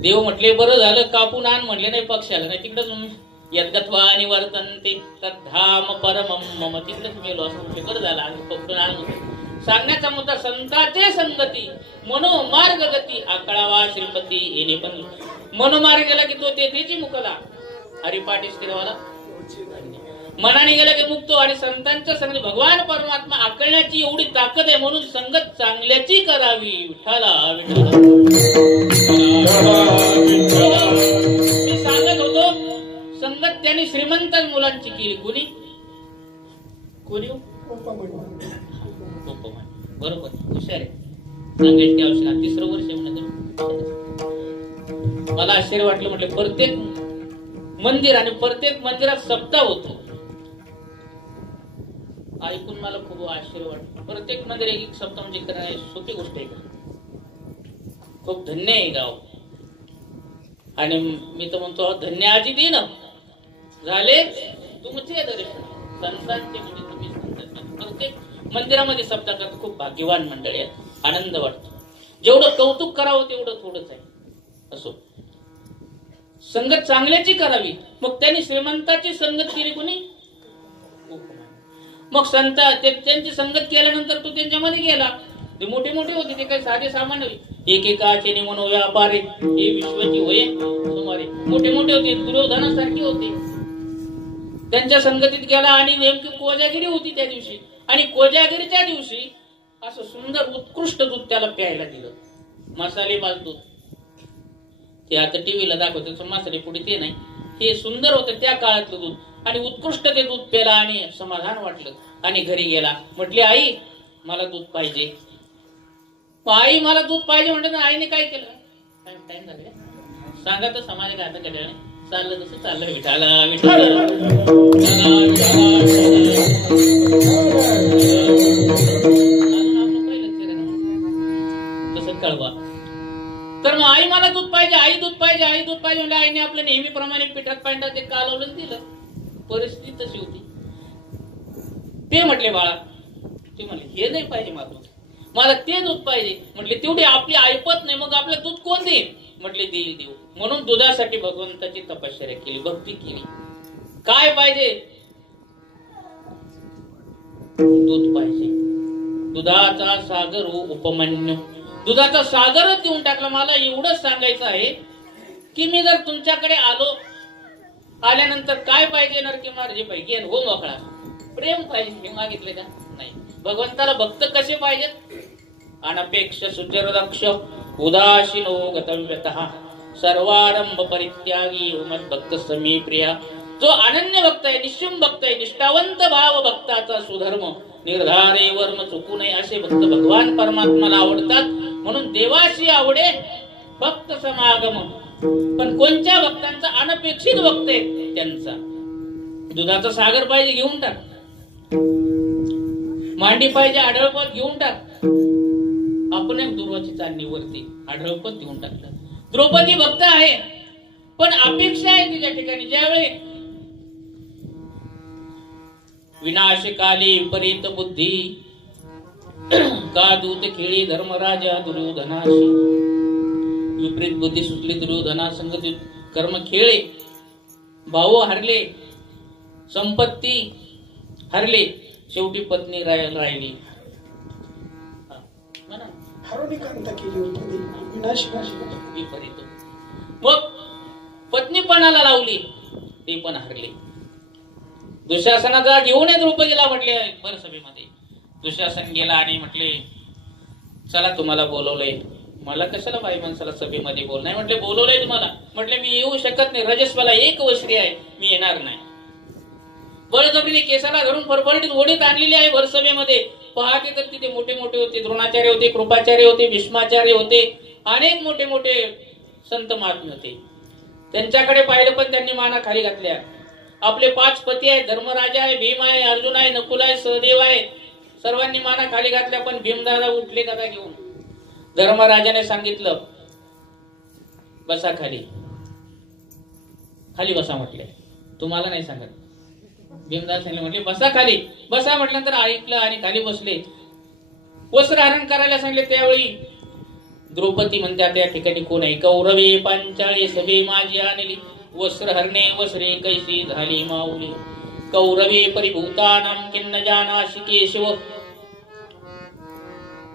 देव म्हटले बरं झालं कापून आण म्हणले नाही, पक्षाला नाही तिकडं यद्गत्वा निवर्तन्ते तद्धाम परमं मम, तिकडंच मेलो असं म्हटले बरं झालं आणि पकडून आणलं. सांगण्याचा मुद्दा संतांचे संगती मनोमार्ग गती आकळावा श्रीपती येणे पण मनोमार्ग गेला की तो तेथेची मुकला हरिपाठी स्थिरवाला मनाने गेला की मुक्तो आणि संतांच्या संगती भगवान परमात्मा आकळण्याची एवढी ताकद आहे म्हणून संगत चांगल्याची करावी विठाला विठाला मी सांगत होतो संगत त्यांनी श्रीमंत मुलांची केली कोणी कोणी बरोबर हुशार आहे सांगायची आवश्यक तिसरं वर्ष म्हणत मला आश्चर्य वाटलं म्हटलं प्रत्येक मंदिर आणि प्रत्येक मंदिरात सप्ताह होतो ऐकून मला खूप आश्चर्य वाटलं प्रत्येक मंदिर एक सप्ताह म्हणजे करणे सोपी गोष्ट आहे का खूप धन्य आहे गाव आणि मी तर म्हणतो धन्य आजी दिन झाले तुमचे दर्शन संतांचे म्हणजे तुम्ही संत प्रत्येक मंदिरामध्ये सप्ताह करत खूप भाग्यवान मंडळी आहेत आनंद वाटतो जेवढं कौतुक करावं तेवढं थोडंच आहे असो संगत चांगल्याची करावी मग त्यांनी श्रीमंताची संगत केली कोणी मग संत त्यांची संगत केल्यानंतर तो त्यांच्यामध्ये गेला ते मोठे मोठे होते ते काही साधे सामान्य एकेकाचे निमनो व्यापारी हे विश्वची होय सुमारे मोठे मोठे होते दुर्योधनासारखे होते त्यांच्या संगतीत गेला आणि नेमकी कोजागिरी होती त्या दिवशी आणि कोजागिरीच्या दिवशी असं सुंदर उत्कृष्ट दूध त्याला प्यायला दिलं मसालेबाज दूध ते आता टीव्हीला दाखवत मसाले पुढे ते नाही हे सुंदर होतं त्या काळातलं दूध आणि उत्कृष्ट ते दूध प्याला आणि समाधान वाटलं आणि घरी गेला म्हटली आई मला दूध पाहिजे आई मला दूध पाहिजे म्हणते आईने काय केलं टाइम झालं सांगा तर समाज आता कळलं चाललं तसं चाललं विठाला विठाला तसं कळवा तर मग आई मला दूध पाहिजे आई दूध पाहिजे आई दूध पाहिजे म्हणजे आईने आपलं नेहमीप्रमाणे पिठात पांढरा ते कालवलं दिलं परिस्थिती तशी होती ते म्हटले बाळा ते म्हणले हे नाही पाहिजे मला ते दूध पाहिजे म्हटले तेवढी आपली ऐपत नाही मग आपलं दूध कोण देईल म्हटले देईल देऊ म्हणून दुधासाठी भगवंताची तपश्चर्या केली भक्ती केली काय पाहिजे दूध पाहिजे दुधाचा सागर उपमन्यू दुधाचा सागरच देऊन टाकला मला एवढंच सांगायचं आहे की मी जर तुमच्याकडे आल्यानंतर काय पाहिजे नरकी मार्जी पाहिजे हो मोकळा प्रेम पाहिजे हे मागितले का नाही भगवंताला भक्त कसे पाहिजेत अनपेक्ष सुचरदक्ष उदासीनो गतव्यतः सर्वारंभ परित्यागी मत भक्त समी प्रिया जो अनन्य भक्त आहे निश्चिम भक्त आहे निष्ठावंत भाव भक्ताचा सुधर्म निर्धारे वर्म चुकू नये असे भक्त भगवान परमात्माला आवडतात म्हणून देवाशी आवडे भक्त समागम पण कोणत्या भक्तांचा अनपेक्षित भक्त आहे त्यांचा दुधाचा सागर पाहिजे घेऊन टाक मांडी पाहिजे आढळपत घेऊन टाक आपण एक दुर्वाची चांदणी वरती आढळपत घेऊन टाकलं द्रौपदी भक्त आहे पण अपेक्षा आहे तिच्या ठिकाणी ज्यावेळी विनाशकाली विपरीत बुद्धी का दूत खेळी धर्मराजा दुर्योधनाशी विपरीत बुद्धी सुचली दुर्योधना संग कर्म खेळे भाऊ हरले संपत्ती हरले शेवटी पत्नी राहिली विपरीत मग पत्नीपणाला लावली ते पण हरले दुःशासनाचा घेऊन द्रौपदीला म्हटले भरसभेमध्ये दुःशासन गेला आणि म्हटले चला तुम्हाला बोलवलंय मला कशाला बाई माणसाला सभेमध्ये बोल नाही म्हटले बोलवलंय तुम्हाला म्हटले मी येऊ शकत नाही रजस्वाला एक वस्त्री आहे मी येणार नाही बळजबरीने केसाला धरून फरफरीत ओढीत आणलेली आहे भरसभेमध्ये पहाटे तर तिथे मोठे मोठे होते द्रोणाचार्य होते कृपाचार्य होते भीष्माचार्य होते अनेक मोठे मोठे संत महात्मे होते त्यांच्याकडे पाहिलं पण त्यांनी माना खाली घातल्या आपले 5 पती आहेत धर्मराजा आहे भीम आहे अर्जुन आहे नकुल आहे सहदेव आहे सर्वांनी माना खाली घातल्या पण भीमदादा उठले कदा घेऊन धर्मराजाने सांगितलं बसा खाली खाली बसा म्हटले तुम्हाला नाही सांगत भीमदादा सांगितलं म्हटले बसा खाली बसा म्हटल्यानंतर ऐकलं आणि खाली बसले वस्त्रहरण करायला सांगितले त्यावेळी द्रौपदी म्हणतात त्या ठिकाणी कोण आहे कौरवे पांचाळे सभे माझी आणली वस्त्र हरणे वस्त्रे कैसी झाली माऊली कौरवे परिभूतानां किन्न जानासि केशव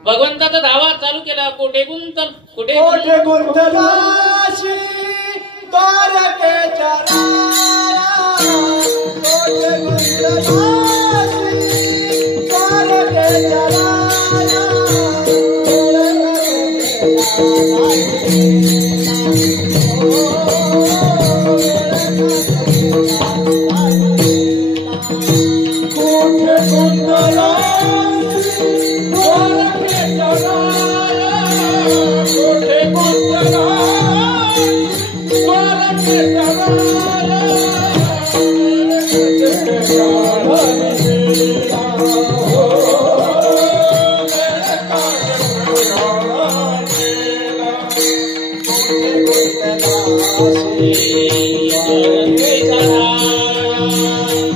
भगवंताचा धावा चालू केला. कोठे गुंतल कुठे कोठे गुंतलाशी द्वारकेच्या राया, कोठे गुंतलाशी द्वारकेच्या राया,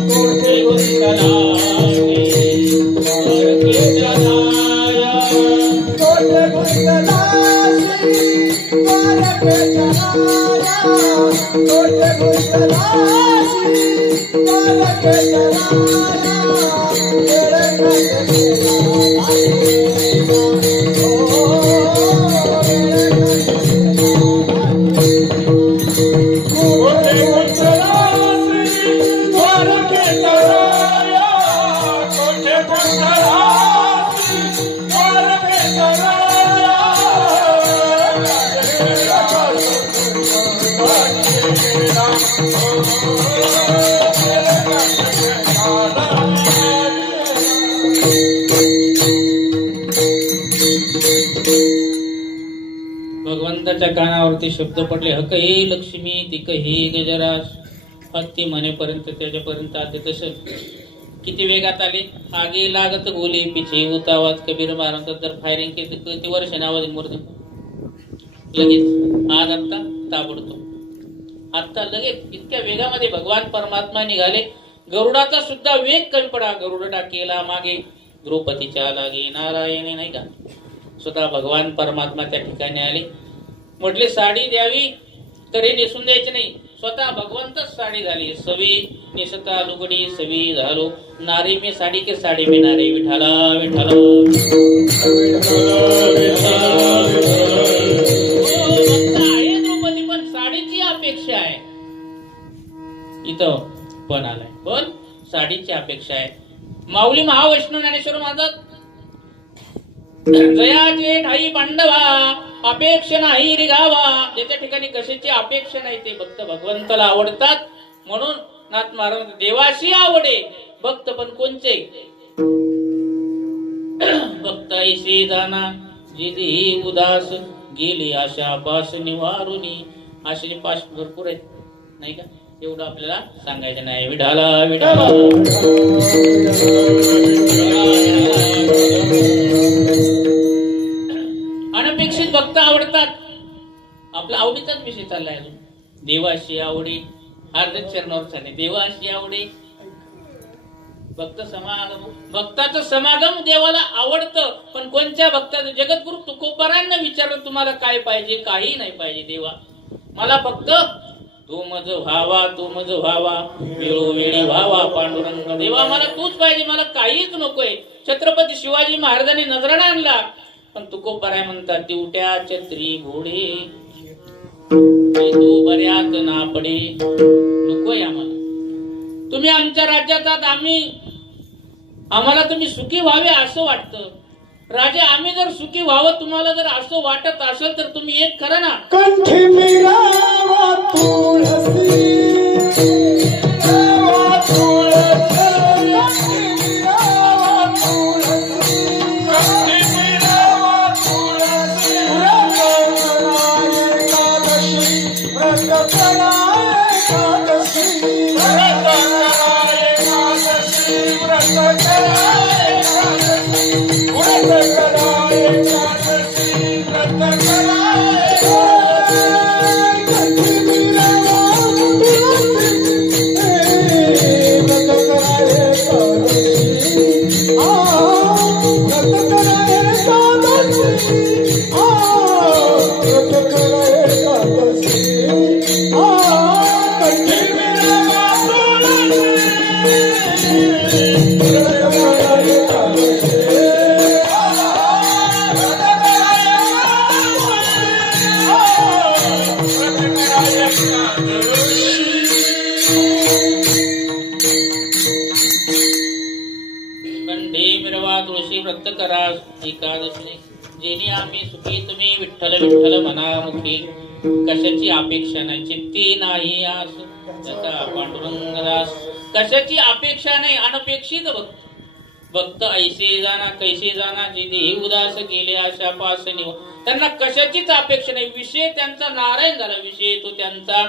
कोठे गुंतलाशी द्वारकेच्या राया, कोठे गुंतलाशी द्वारकेच्या राया, भगवंताच्या कानावरती शब्द पडले. हक हे लक्ष्मी तिक हे गजराज. हत्ती म्हणेपर्यंत त्याच्यापर्यंत आले. तसं किती वेगात आले. आगे लागत गोली पिछे होता आवाज. कबीर महाराज जर फायरिंग केली किती वर्ष आवाज मूर्ती लगेच. आज आता ताबडतो आता लगेच इतक्या वेगामध्ये भगवान परमात्मा निघाले. गरुडाचा सुद्धा वेग कमी पडा. गरुडा केला मागे द्रौपदीच्या लागे. नारायणी नाही का. स्वतः भगवान परमात्मा त्या ठिकाणी आले. म्हटले साडी द्यावी तरी नेसून द्यायची नाही. स्वतः भगवंतच साडी झाली. सवी नेसता लुगडी सवी झालो. नारी में साडी के साडी में नारी. विठाला विठाला आहे द्रौपदी पण साडीची अपेक्षा आहे. इथं पण आलाय पण साडीची अपेक्षा आहे. माऊली महावैष्णव ज्ञानेश्वर म्हणतात जयाचे ठाई पांडवा अपेक्षा नाही रिगावा. ज्याच्या ठिकाणी कशाची अपेक्षा नाही ते भक्त भगवंताला आवडतात. म्हणून नाथ महाराज देवाशी आवडे भक्त पण कोणचे भक्त ऐशी जाना जिली उदास गेली आशा पास निवारुनी. आशेचे पाश भरपूर आहेत नाही का. एवढं आपल्याला सांगायचं नाही. विठाला विठाला अनपेक्षित भक्त आवडतात. आपला आवडीचाच विषय चाललाय अजून. देवाशी आवडी अर्ध्या चरणावर चालले. देवाशी आवडी भक्त समागम. भक्ताचं समागम देवाला आवडतं. पण कोणत्या भक्ताचं. जगद्गुरु तुकोबारांना विचारलं तुम्हाला काय पाहिजे. काही नाही पाहिजे देवा. मला फक्त तू मज व्हावा तू मज व्हावा वेळोवेळी व्हावा पांडुरंग देवा. मला तूच पाहिजे. मला काहीच नकोय. छत्रपती शिवाजी महाराजांनी नजराणा आणला पण तुकोबाराय म्हणतात दिवट्या छत्री घोडे तू बऱ्यात ना पडे. नकोय आम्हाला. तुम्ही आमच्या राज्यात आम्हाला तुम्ही सुखी व्हावे असं वाटतं. राजा आम्ही जर सुखी व्हावं तुम्हाला जर असं वाटत असेल तर तुम्ही एक करा ना. कंठी मिरावा तुळसी मिरावा तुळसी कंठी मिरावा तुळसी कंठी मिरावा तुळसी व्रत कराय एकादशी व्रत कराय एकादशी व्रत कराय एकादशी व्रत कराय एकादशी व्रत कराय कंठी मिरावा तुळसी व्रत कराय एकादशी व्रत कराय एकादशी व्रत कराय एकादशी कंठे मिरवा तुळशी व्रत करा एकादशी जेणे आम्ही सुखी तुम्ही विठ्ठल विठ्ठल मनामुखी कशाची अपेक्षा नाही चित्ती नाही आस त्याचा पांडुरंग दास कशाची अपेक्षा नाही अनपेक्षित भक्त ऐसे जाना कैसे जाना जे देही उदास गेले आशा पास त्यांना कशाचीच अपेक्षा नाही विषय त्यांचा नारायण झाला विषय तो त्यांचा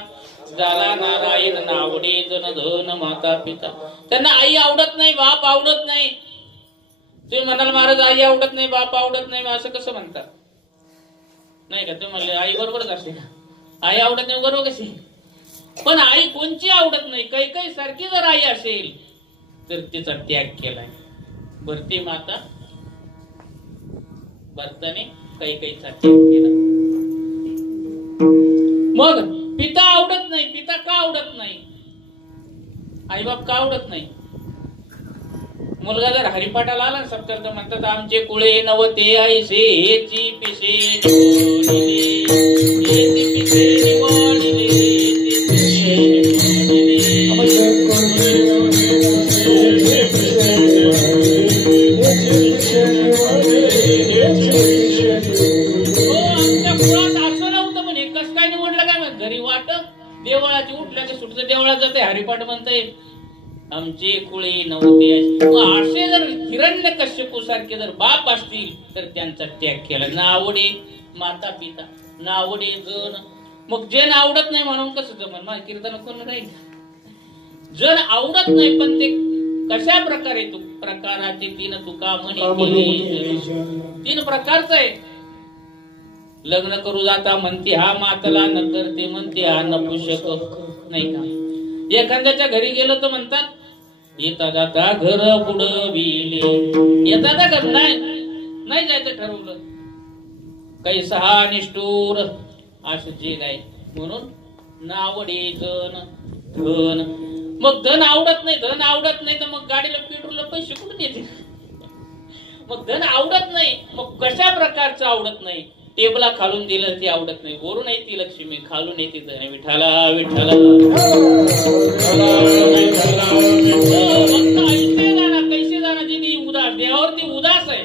झाला नारायण नावडे जन धन माता पिता त्यांना आई आवडत नाही बाप आवडत नाही तुम्ही म्हणाल महाराज आई आवडत नाही बाप आवडत नाही असं कसं म्हणतात नाही का तुम्ही म्हणले आई बरोबरच असते का आई आवडत नाही बरोबर कशी पण आई कोणची आवडत नाही काही सारखी जर आई असेल तर तिचा त्याग केलाय भरती माता भरताने कैकेयीचा त्याग केला मग पिता आवडत नाही पिता का आवडत नाही आई बाप का आवडत नाही मुलगा जर हरिपाठाला आला सप्तर तर म्हणतात आमचे कुळे नवते ऐसे हेची पिसे देवळाची उठल्याचं सुटतं देवळात जाते हरिपाठ म्हणताय आमचे कुळे नव्हते असे जर हिरण्यकश्यपू सारखे जर बाप असतील तर त्यांचा त्याग केला नावडे माता पिता नावडे जन मग जन आवडत नाही म्हणून कसं जमन माझ्या कीर्तन कोण राहील जन आवडत नाही पण ते कशा प्रकारे तू प्रकाराचे तीन तुका म्हणे तीन प्रकारचं आहे लग्न करू जाता म्हणते हा मातला नंतर ते म्हणते हा नपुषक नाही का एखाद्याच्या घरी गेलो तर म्हणतात येता जाता घर बुडविले येता जाता घर नाही जायचं ठरवलं काही सहा निष्ठूर असं जे काय म्हणून नावडे जन धन मग धन आवडत नाही तर मग गाडीला पेट्रोलला पैसे कुठून येते मग धन आवडत नाही मग कशा प्रकारचं आवडत नाही टेबला खालून दिलं ती आवडत नाही वरून येते लक्ष्मी खालून येते विठाला विठाला कैसे जाणार जी उदास देवावरती उदास आहे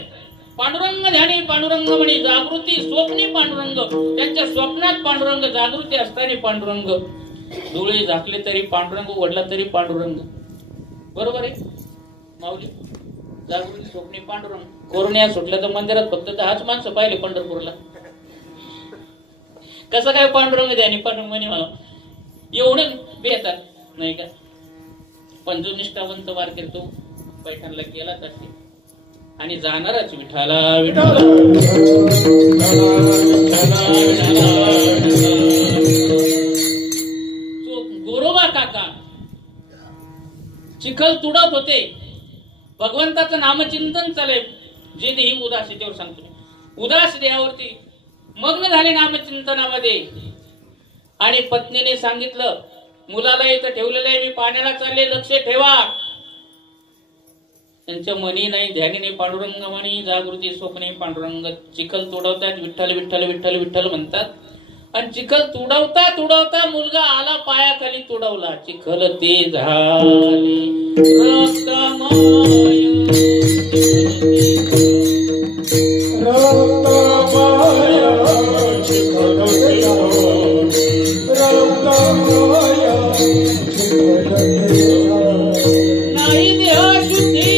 पांडुरंग ध्यानी पांडुरंग म्हणे जागृती स्वप्नी पांडुरंग त्यांच्या स्वप्नात पांडुरंग जागृती असताना पांडुरंग डोळे झाकले तरी पांडुरंग वडला तरी पांडुरंग बरोबर आहे माऊली जागृती स्वप्नी पांडुरंग कोरोना सुटलं तर मंदिरात फक्त 10च माणसं पाहिले पंढरपूरला कसं काय पांडुरंग ध्यानी पांडुरंग म्हणे मला एवढं बेतात नाही का पण जो निष्ठावंत वारकरी तो पैठणला गेला तर आणि जाणारच विठाला विठाला गोरोबा काका चिखल तुडत होते भगवंताचं नामचिंतन चालेल जे देही उदास त्यावर सांगतो उदास देहावरती मग्न झाले नामचिंतनामध्ये आणि पत्नीने सांगितलं मुलाला इथं ठेवलेलं आहे मी पाण्याला चालले लक्ष ठेवा त्यांच्या मनी नाही ध्यानी नाही पांडुरंग म्हणी जागृती स्वप्ने पांडुरंग चिखल तुडवतात विठ्ठल विठ्ठल विठ्ठल विठ्ठल म्हणतात आणि चिखल तुडवता तुडवता मुलगा आला पायाखाली तुडवला चिखल ते झाले रक्तमय नाही देह शुद्धी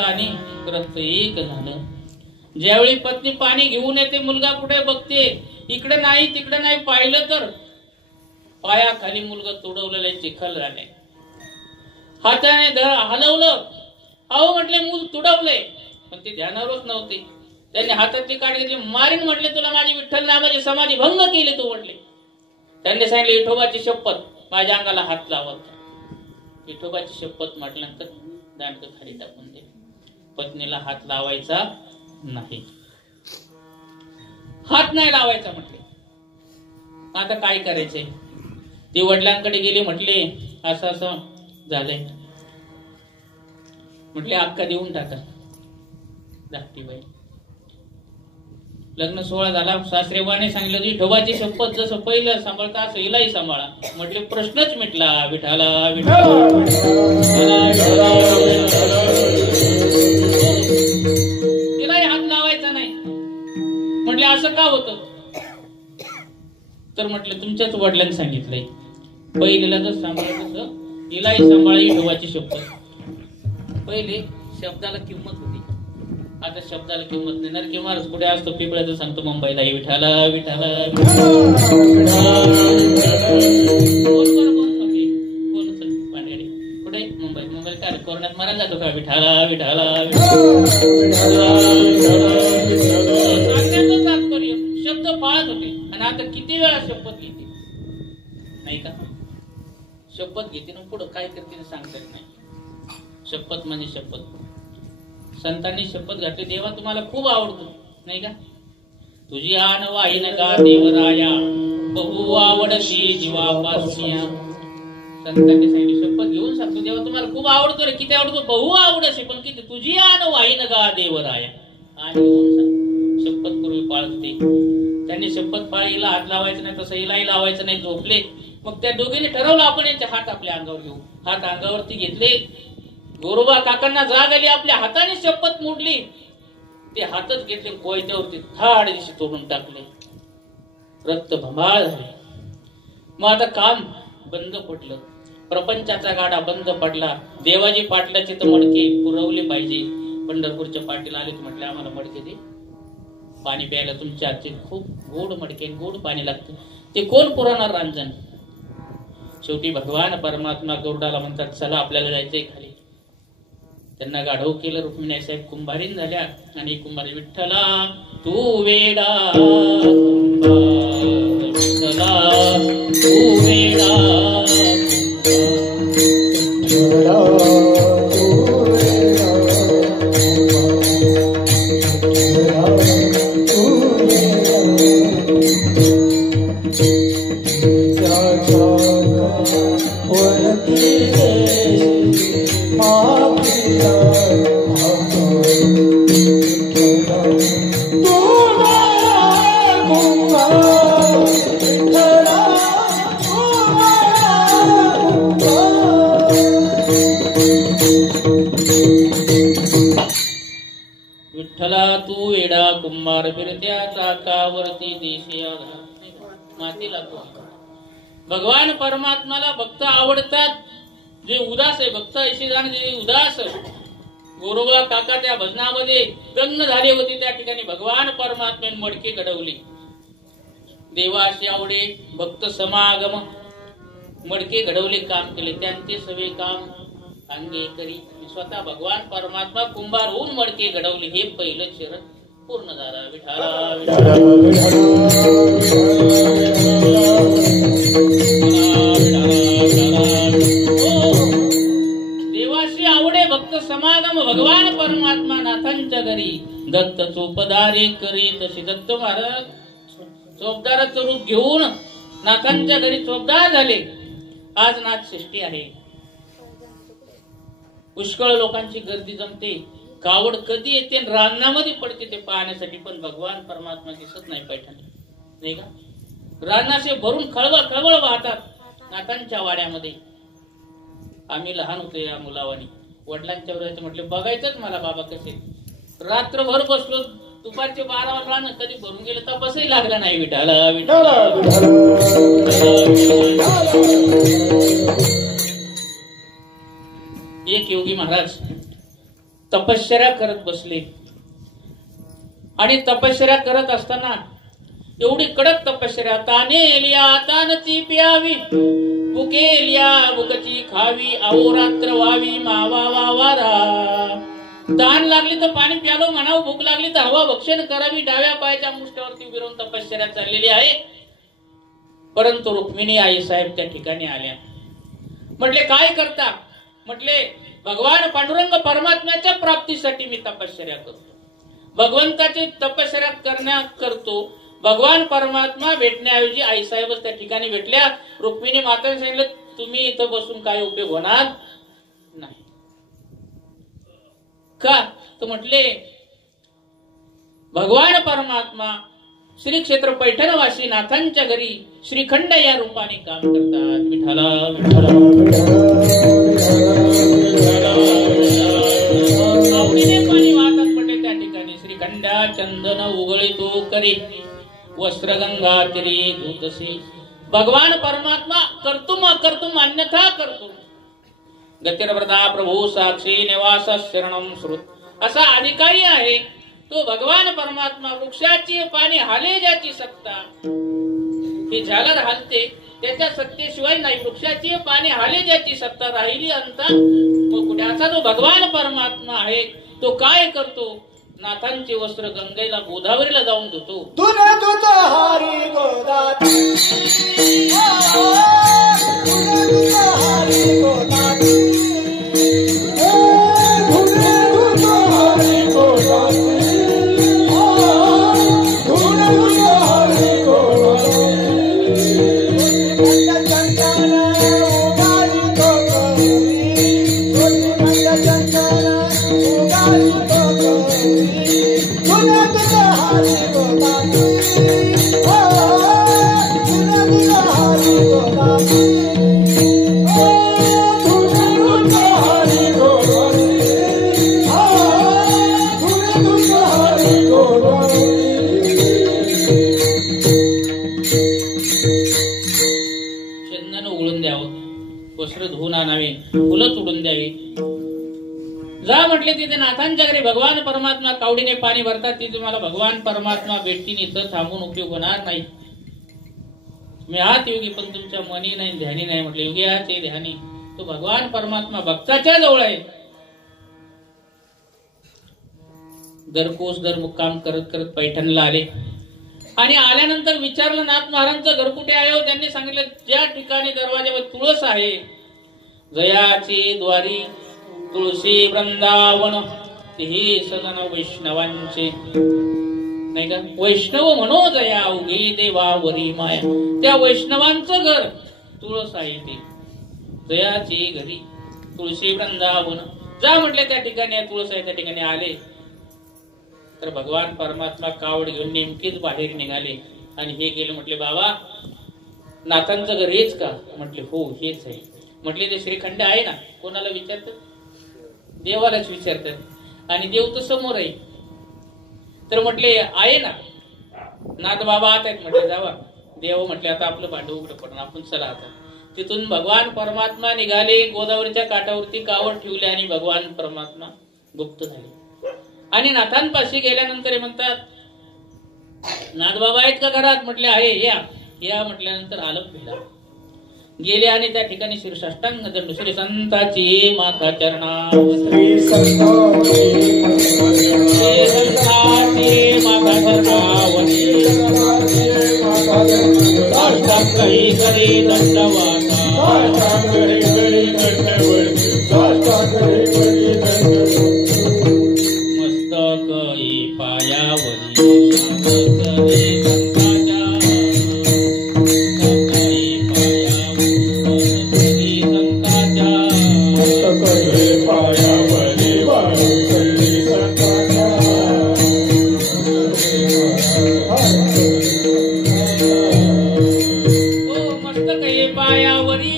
आणि रक्त एक झालं ज्यावेळी पत्नी पाणी घेऊन येते मुलगा कुठे बघते इकडे नाही तिकडे नाही पाहिलं तर पायाखाली मुलगा तुडवलेला चिखल झाले हाताने हलवलं अहो म्हटले मूल तुडवले पण ते ध्यानावरच नव्हते त्यांनी हातातली काठी घेतली, मारीन म्हटले, तुला माझी विठ्ठल नामाची समाधी भंग केली तू म्हटले. त्यांनी सांगितले, विठोबाची शपथ माझ्या अंगाला हात लावत. विठोबाची शपथ म्हटल्यानंतर दांडक खाली टाकून दे. पत्नीला हात लावायचा नाही, हात नाही लावायचा म्हटले. आता काय करायचंय? ती वडिलांकडे गेली, म्हटले असं असं झालंय. म्हटले अक्का देऊन टाका. धाकटी बाई. लग्न सोहळा झाला. सासरेबाने सांगितलं, विठोबाची शपथ जसं पहिलं सांभाळता असं हिलाही सांभाळा. म्हटले प्रश्नच मिटला. विठाला तिलाही हात लावायचा नाही. म्हटले असं का होतं? तर म्हटलं तुमच्याच वडिलांनी सांगितलंय, पहिलेला जर सांभाळत तसं हिलाही सांभाळा. विठोबाची शपथ. पहिले शब्दाला किंमत होती, आता शब्दाला किंमत नाही. नरकी माणूस कुठे असतो? पिंपळ्याचं सांगतो मुंबईला, विठाला विठाला. कुठे? मुंबईला काय कोरोनात मारायला जातो का? विठाला विठाला. तात्पर्य शब्द पाळत होते. आणि आता किती वेळा शपथ घेते नाही का? शपथ घेते ना पुढं काय करते सांगता येत नाही. शपथ म्हणजे शपथ. संतांनी शपथ घातली, देवा तुम्हाला खूप आवडतो नाही का? तुझी आन वाईन का देवराया, बहु आवडशी जीवापास्या. संतांनी सांगितली, शपथ घेऊन सांगतो, देवा तुम्हाला खूप आवडतो रे. किती आवडतो? बहु आवडशी. पण किती? तुझी आन वाईन का देवराया. आणि घेऊन सांग. शपथ पूर्वी पाळत होते. त्यांनी शपथ पाळीला हात लावायचं नाही, तसं हिलाही लावायचं नाही. झोपले. मग त्या दोघींनी ठरवलं, आपण यांचे हात आपल्या अंगावर घेऊ. हात अंगावरती घेतले. गोरोबा काकांना जाग आली, आपल्या हाताने शपथ मोडली. ते हातच घेतले, कोयत्यावरती थाड दिशी तोडून टाकले. रक्त भंबाळ झाले. मग आता काम बंद पडलं. प्रपंचाचा गाडा बंद पडला. देवाजी पाटलाचे तर मडके पुरवले पाहिजे. पंढरपूरच्या पाटील आले, म्हटले आम्हाला मडके दे, पाणी प्यायला तुमच्या हातचे खूप गोड मडके, गोड पाणी लागतं. ते कोण पुरवणार? रांजण. शेवटी भगवान परमात्मा गरुडाला म्हणतात, चला आपल्याला जायचंय खाली. त्यांना गाढव केलं. रुक्मिणी साहेब कुंभारीन झाल्या. आणि कुंभारी, विठ्ठला तू वेडा विठ्ठला तू वेडा. विठ्ठला तू वेडा कुंभार फिरत्या चाकावरती देशी माती लागतो. भगवान परमात्माला भक्त आवडतात. जे उदास आहे, भक्त ऐशी जाण जे उदास. गोरोबा काका त्या भजनामध्ये गंग झाले होते. त्या ठिकाणी भगवान परमात्म्याने मडके घडवले. देवा अशी आवडे भक्त समागम. मडके घडवले, काम केले. त्यांचे सगळे काम अंगे करी. स्वतः भगवान परमात्मा कुंभार होऊन मडके घडवले. हे पहिलं चरण पूर्ण झालं. विठाला देवाशी आवडे भक्त समागम. भगवान परमात्मा नाथांच्या घरी दत्त चोपदारे करी. तशी दत्त महाराज चोपदाराचं रूप घेऊन नाथांच्या घरी चोपदार झाले. आज नाथ षष्ठी आहे. पुष्कळ लोकांची गर्दी जमते. कावड कधी येते रानामध्ये पडते ते पाहण्यासाठी. पण भगवान परमात्मा दिसत नाही पैठणी नाही का? रानाचे भरून खळबळ खळबळ वाहतात नाथांच्या वाड्यामध्ये. आम्ही लहान होतो या मुलावानी. वडिलांच्या वयाचं म्हटलं बघायचंच मला बाबा कसे. रात्रभर बसलो. दुपारचे 12 वाजता रान कधी भरून गेलं तर बसही लागला नाही. विठाला विठाला. एक योगी महाराज तपश्चर्या करत बसले. आणि तपश्चर्या करत असताना एवढी कडक तपश्चर्या. तानेलिया तानची प्यावी, भुकेलिया भुकची खावी, अहोरात्र व्हावी मावा वावारा. तहान लागली तर पाणी प्यालो म्हणावं, भूक लागली तर हवा भक्षण करावी, डाव्या पायाच्या मुष्टावरती उभी राहून तपश्चर्या चाललेली आहे. परंतु रुक्मिणी आई साहेब त्या ठिकाणी आल्या. म्हटले काय करता? म्हटले भगवान पांडुरंग परमात्म्याच्या प्राप्तीसाठी मी तपश्चर्या करतो, भगवंताची तपश्चर्या करतो. भगवान परमात्मा भेटण्याऐवजी आई साहेबच त्या ठिकाणी भेटल्या. रुक्मिणी माताने सांगितलं तुम्ही इथं बसून काय उपयोग होणार नाही. का? तर म्हटले भगवान परमात्मा श्री क्षेत्र पैठणवासी नाथांच्या घरी श्रीखंड या रूपाने काम करतात. विठ्ठला आवडीने पाणी वाहतात. म्हटले त्या ठिकाणी श्रीखंडा चंदन उगळितो करी वस्त्र गंगा तिरी धुतसे. भगवान परमात्मा कर्तुम अकर्तुम अन्यथा कर्तुम गतिर्वृता प्रभू साक्षी निवास शरणम श्रुत असा अधिकारी आहे तो भगवान परमात्मा. वृक्षाची पाणी हाले ज्याची सत्ता, ही झालर हालते त्याच्या सत्तेशिवाय नाही. वृक्षाची पाणी हाले ज्याची सत्ता राहिली अंता मग कुठे जो भगवान परमात्मा आहे तो काय करतो? नाथांचे वस्त्र गंगेला गोदावरीला जाऊन धुतो. तुने धुत हरी गोदात, तुने धुत हरी गोदात, तुने धुत हरी गोदात, तुने धुत हरी गोदात. चंचना उगारी तो करी, चंचना उगारी तो करी. तुने धुत हरी गोदात, तुने धुत हरी गोदात, तुने धुत हरी गोदात, तुने धुत हरी गोदात. चंदन उघडून द्यावं, वस्त्र धुवून आणावे, फुलं तुडून द्यावी. जा म्हटले तिथे नाथांच्या घरी भगवान परमात्मा कावडीने पाणी भरतात. तिथे तुम्हाला भगवान परमात्मा भेटतील. इथं थांबून उपयोग होणार नाही. मी आहात योगी पण तुमच्या मनी नाही ध्यानी नाही. म्हटले योगी आहात ध्यानी. तो भगवान परमात्मा भक्ताच्या जवळ आहे. दरकोस दर मुक्काम करत करत पैठणला आले आणि आल्यानंतर विचारलं नाथ महाराजांचं घर कुठे आहे? त्यांनी सांगितलं ज्या ठिकाणी दरवाजावर तुळस आहे, जयाची द्वारी तुळशी वृंदावन, तेही सगन वैष्णवांचे. नाही का? वैष्णव म्हणो जया उगी देवावरी माया. त्या वैष्णवांचं घर तुळस आहे. ते जयाची घरी तुळशी वृंदावन. जा म्हटले त्या ठिकाणी तुळस आहे. त्या ठिकाणी आले तर भगवान परमात्मा कावड घेऊन नेमकीच बाहेर निघाले आणि हे गेले. म्हटले बाबा नाथांचं घर हेच का? म्हटले हो हेच आहे. म्हटले ते श्रीखंड आहे ना? कोणाला विचारतात? देवालाच विचारतात. आणि देव तर समोर आहे. तर म्हटले आहे ना? नाथ बाबा आत आहेत. म्हटले जावा. देव म्हटले आता आपलं भांड उघडं पडून आपण चला आता. तिथून भगवान परमात्मा निघाले. गोदावरीच्या काठावरती कावड ठेवले आणि भगवान परमात्मा गुप्त झाले. आणि नाथांपाशी गेल्यानंतर म्हणतात नाथ बाबा आहेत का घरात? म्हटले आहे. या या म्हटल्यानंतर आलं पिला गेले आणि त्या ठिकाणी शीर्षाष्टांग दंड श्री संताची माता चरणावर श्री संताची माता चरणावरी साष्टांगही करी दंडवाता मस्तकही पायावरी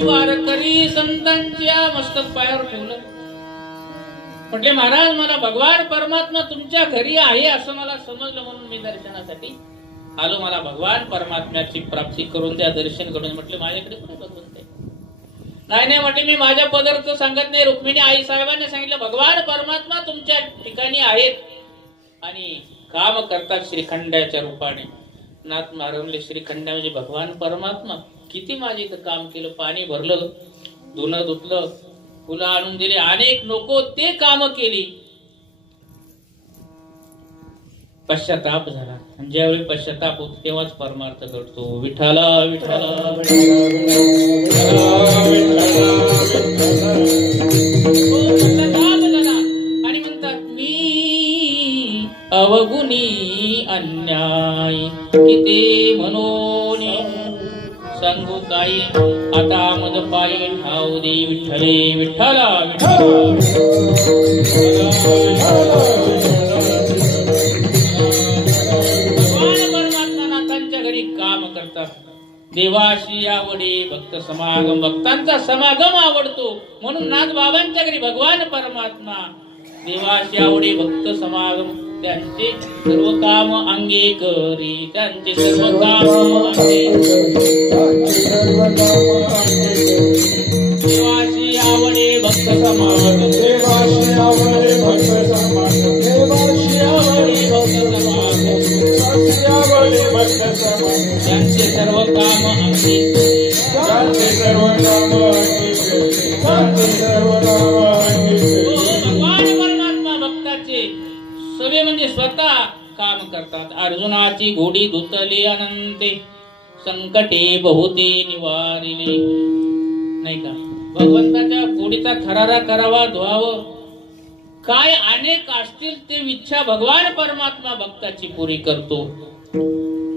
म्हटले महाराज मला भगवान परमात्मा तुमच्या घरी आहे असं मला समजलं म्हणून मी दर्शनासाठी आलो. मला भगवान परमात्म्याची प्राप्ती करून द्या, दर्शन करून. म्हटले माझ्याकडे कुठे भगवंत आहे? नाही नाही म्हटले मी माझ्या पदरचं सांगत नाही. रुक्मिणी आई साहेबांनी सांगितलं भगवान परमात्मा तुमच्या ठिकाणी आहेत आणि काम करतात श्रीखंडाच्या रूपाने. नाथ महाराज श्रीखंड म्हणजे भगवान परमात्मा. किती माझे इथं काम केलं, पाणी भरलं, धुणं धुतलं, फुलं आणून दिले, अनेक नको ते काम केली. पश्चाताप झाला. आणि ज्यावेळी पश्चाताप होतो तेव्हाच परमार्थ घडतो. विठ्ठला विठ्ठला आणि म्हणतात मी अवगुणी अन्याय किती म्हणून सांगू काही आता मद पायी ठाऊ दे विठ्ठले विठ्ठला नाथांच्या घरी काम करतात. देवाशी आवडे भक्त समागम, भक्तांचा समागम आवडतो म्हणून नाथ बाबांच्या घरी भगवान परमात्मा देवाशी आवडे भक्त समागम. त्यांचे सर्व काम अंगे करी, त्यांचे सर्व काम अंगे देवाशी आवडे भक्त समागम, देवाशी आवडे भक्त समागम, देवाशी आवडे भक्त समागम, देवाशी आवडे भक्त समागम, त्यांचे सर्व काम अंगे त्यांचे सर्व नाम त्यांचे सर्व नाम भगवान परमात्मा भक्ताचे सवे म्हणजे स्वतः काम करतात. अर्जुनाची घोडी धुतली अनंते संकटे बहुते निवारिले. नाही का, भगवंताच्या घोडीचा थरारा करावा धुवावं काय अनेक असतील ते इच्छा भगवान परमात्मा भक्ताची पुरी करतो.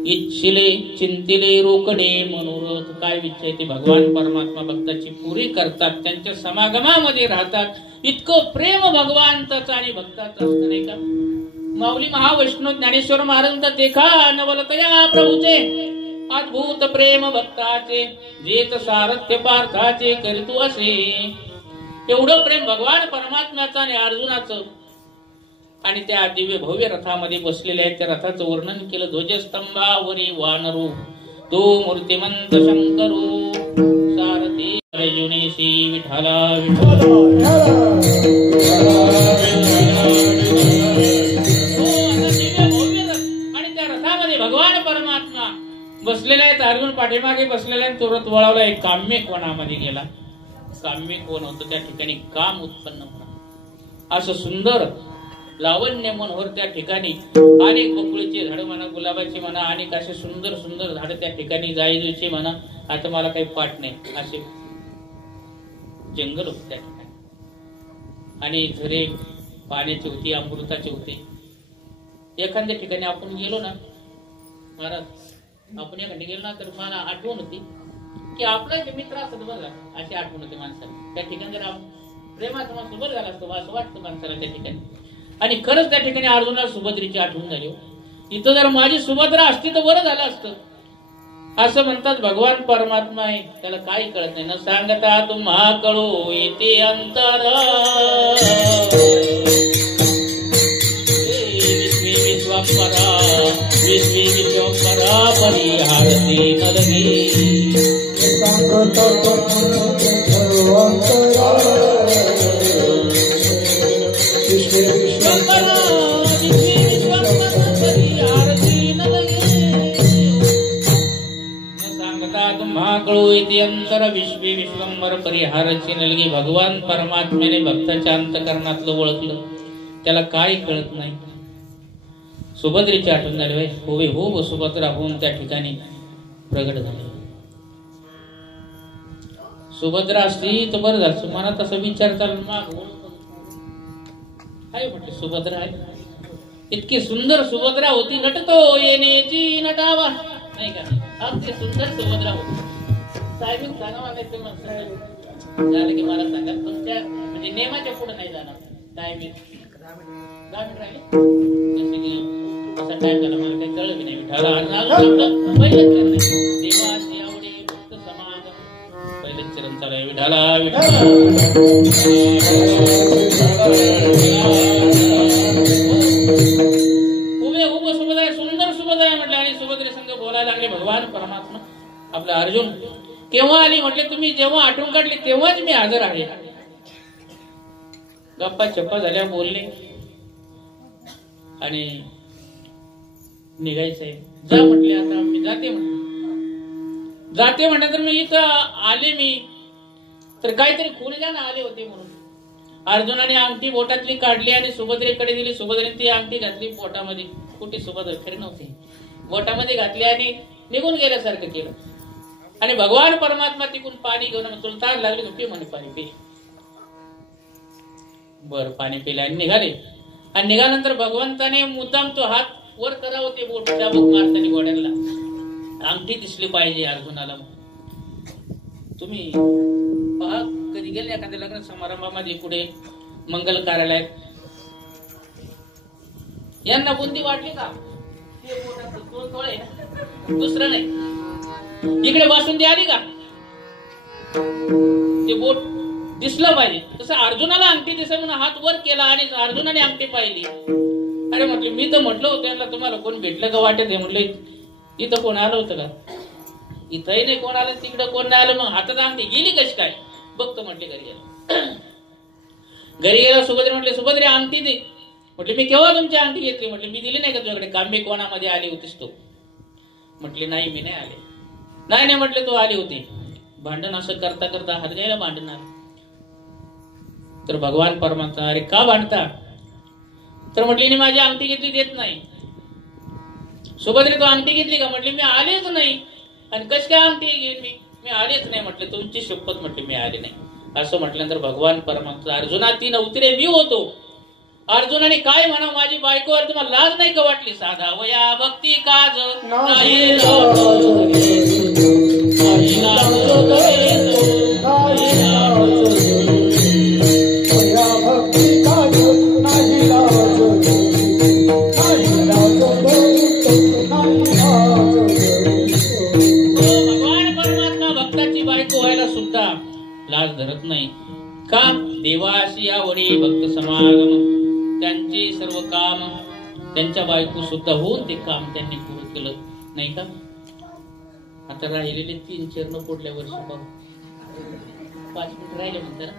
इच्छिले चिंतिले रोकडे मनोरथ काय इच्छा ते भगवान परमात्मा भक्ताची पुरी करतात. त्यांच्या समागमामध्ये राहतात. इतकं प्रेम भगवानचं आणि भक्ताचं असतं. नाही का, माऊली महावैष्णव ज्ञानेश्वर महाराजांचा देखा नवलतया प्रभूचे अद्भुत प्रेम भक्ताचे जेत सारथ्य पार्थाचे करीतू असे. एवढं प्रेम भगवान परमात्म्याचं आणि अर्जुनाचं. आणि त्या दिव्य भव्य रथामध्ये बसलेले आहेत. त्या रथाचं वर्णन केलं. ध्वजस्तंभावरी वानरू तो मूर्तिमंत शंकरू सारथी अर्जुनेशी विठ्ठला आणि त्या रथामध्ये भगवान परमात्मा बसलेला आहेत. अर्जुन पाठीमागे बसलेला आहे. तुरंत वळवला एक काम्यक वनामध्ये गेला. काम्यक वन होतं, त्या ठिकाणी काम उत्पन्न होणार. असं सुंदर लावण्य मनोहर त्या ठिकाणी अनेक बकुळीचे झाड म्हणा, गुलाबाची म्हणा, अनेक असे सुंदर सुंदर झाड त्या ठिकाणी जायचे म्हणा. आता मला काही पाठ नाही, असे जंगल होते त्या ठिकाणी. आणि झरे पाण्याचे होती, अमृताचे होते. एखाद्या ठिकाणी आपण गेलो ना महाराज, आपण एखादी गेलो ना तर मला आठवण होती की आपला जे मित्र असत बघा, अशी आठवण होती माणसाला. त्या ठिकाणी जर प्रेमाचा माणूस बरं झाला असतो असं वाटतं माणसाला त्या ठिकाणी. आणि खरंच त्या ठिकाणी अर्जुनाला सुभद्रेची आठवण झाली. इथं जर माझी सुभद्रा असती तर बरं झालं असतं. असं म्हणतात भगवान परमात्मा आहे, त्याला काही कळत नाही. न सांगता तुम्हा कळो येते अंतर विश्वंभरा विश्वंभरा परिहारती नलगी सांगत अंतर विश्वे विश्वंभर परिहारची नलगी. भगवान परमात्म्याने भक्ताच्या अंतकरणातलं ओळखलं, त्याला काही कळत नाही. सुभद्रेची आठवण झाली. होवे हो सुभद्रा होऊन त्या ठिकाणी प्रगट झाले. सुभद्रा असती तर बरं झालं. मनात असा विचार चालू माग आहे म्हटलं सुभद्रा आहे. इतकी सुंदर सुभद्रा होती. नटतो येण्याची नटावा नाही का, अगदी सुंदर सुभद्रा होती. साहेब सांगा झालं की मला सांगा, पण त्या म्हणजे नेमाच्या पुढे नाही जाणार. टायमिंग 10 मिनिट राहिले जसे की असा टाइम झाला मला काही कळलं नाही. विठाला पहिलं देवाची आवडे भक्त समागम पहिलं चरण चालू आहे. विठाला विठाला उभे सुभद्रा सुंदर सुभद्रा म्हटलं. आणि सुभद्रे संघ बोलायला लागले भगवान परमात्मा. आपला अर्जुन केव्हा आली म्हटले, तुम्ही जेव्हा आठवण काढली तेव्हाच मी हजर आहे. गप्पा चप्पा झाल्या, बोलले आणि निघायचंय. जा म्हटले, आता मी जाते म्हटले. जाते म्हटलं तर मी इथं आले मी तर काहीतरी खुणेजान आले होते म्हणून. अर्जुनाने अंगठी बोटातली काढली आणि सुभद्रेकडे दिली. सुभद्रेने ती अंगठी घातली पोटामध्ये. मुकुटी सोबत खरी नव्हती, बोटामध्ये घातली आणि निघून गेल्यासारखं केलं. आणि भगवान परमात्मा तिकून पाणी घेऊन तुला तार लागली पी म्हणे पाणी पी. बर पाणी पिले आणि निघाले. आणि निघाल्यानंतर भगवंताने मुद्दाम तो हात वर करावं ते बोट चाबूक मारताना घोड्याला अंगठी दिसली पाहिजे अर्जुनाला. तुम्ही पहा कधी गेले एखाद्या लग्न समारंभामध्ये पुढे मंगल कार्यालयात यांना बुंदी वाटली का दुसरं नाही, इकडे बासुंदी आली का ते बोट दिसलं पाहिजे. तसं अर्जुनाला अंगठी दिसत म्हणून हात वर केला आणि अर्जुनाने अंगठी पाहिली. अरे म्हटलं मी तर म्हटलं होतं यांना तुम्हाला कोण भेटलं का वाटत आहे. म्हटलं इथं कोण आलं होतं का, इथंही नाही कोण आलं, तिकडं कोण नाही आलं. मग हातात अंगठी गेली कशी काय बघतो म्हटले. घरी गेला. घरी गेला सुभद्रे म्हटले सुभद्रे अंगठी दे. म्हटले मी केव्हा तुमची अंगठी घेतली. म्हटले मी दिली नाही का तुझ्याकडे, कांबे कोणामध्ये आली होतीस तू. म्हटले नाही मी नाही आले. नाही नाही म्हटले तू आली होती. भांडण असं करता करता हात घ्यायला भांडण आले. तर भगवान परमात्मा अरे का भांडता. तर म्हटली माझी अंगठी घेतली देत नाही. सुभद्रे तू अंगठी घेतली का. म्हटले मी आलेच नाही. आणि कशी काय अंगठी घेईन मी आलेच नाही. म्हटले तुमची शपथ म्हटले मी आले नाही. असं म्हटल्यानंतर भगवान परमात्मा अर्जुना ती नव्हती मी होतो. अर्जुनाने काय म्हणा माझी बायकोवर तुम्हाला लाज नाही का वाटली. साधा वया भक्ती काज नाही भगवान परमात्मा भक्ताची बायको व्हायला सुद्धा लाज धरत नाही का. देवाशी आवडी भक्त समागम त्यांचे सर्व काम त्यांच्या बायको सुद्धा होऊन ते काम त्यांनी पूर्ण केलं नाही का. आता राहिलेले 3 चरण पुढल्या वर्षी पाहू. 5 मिनिट राहिले म्हणतात ना.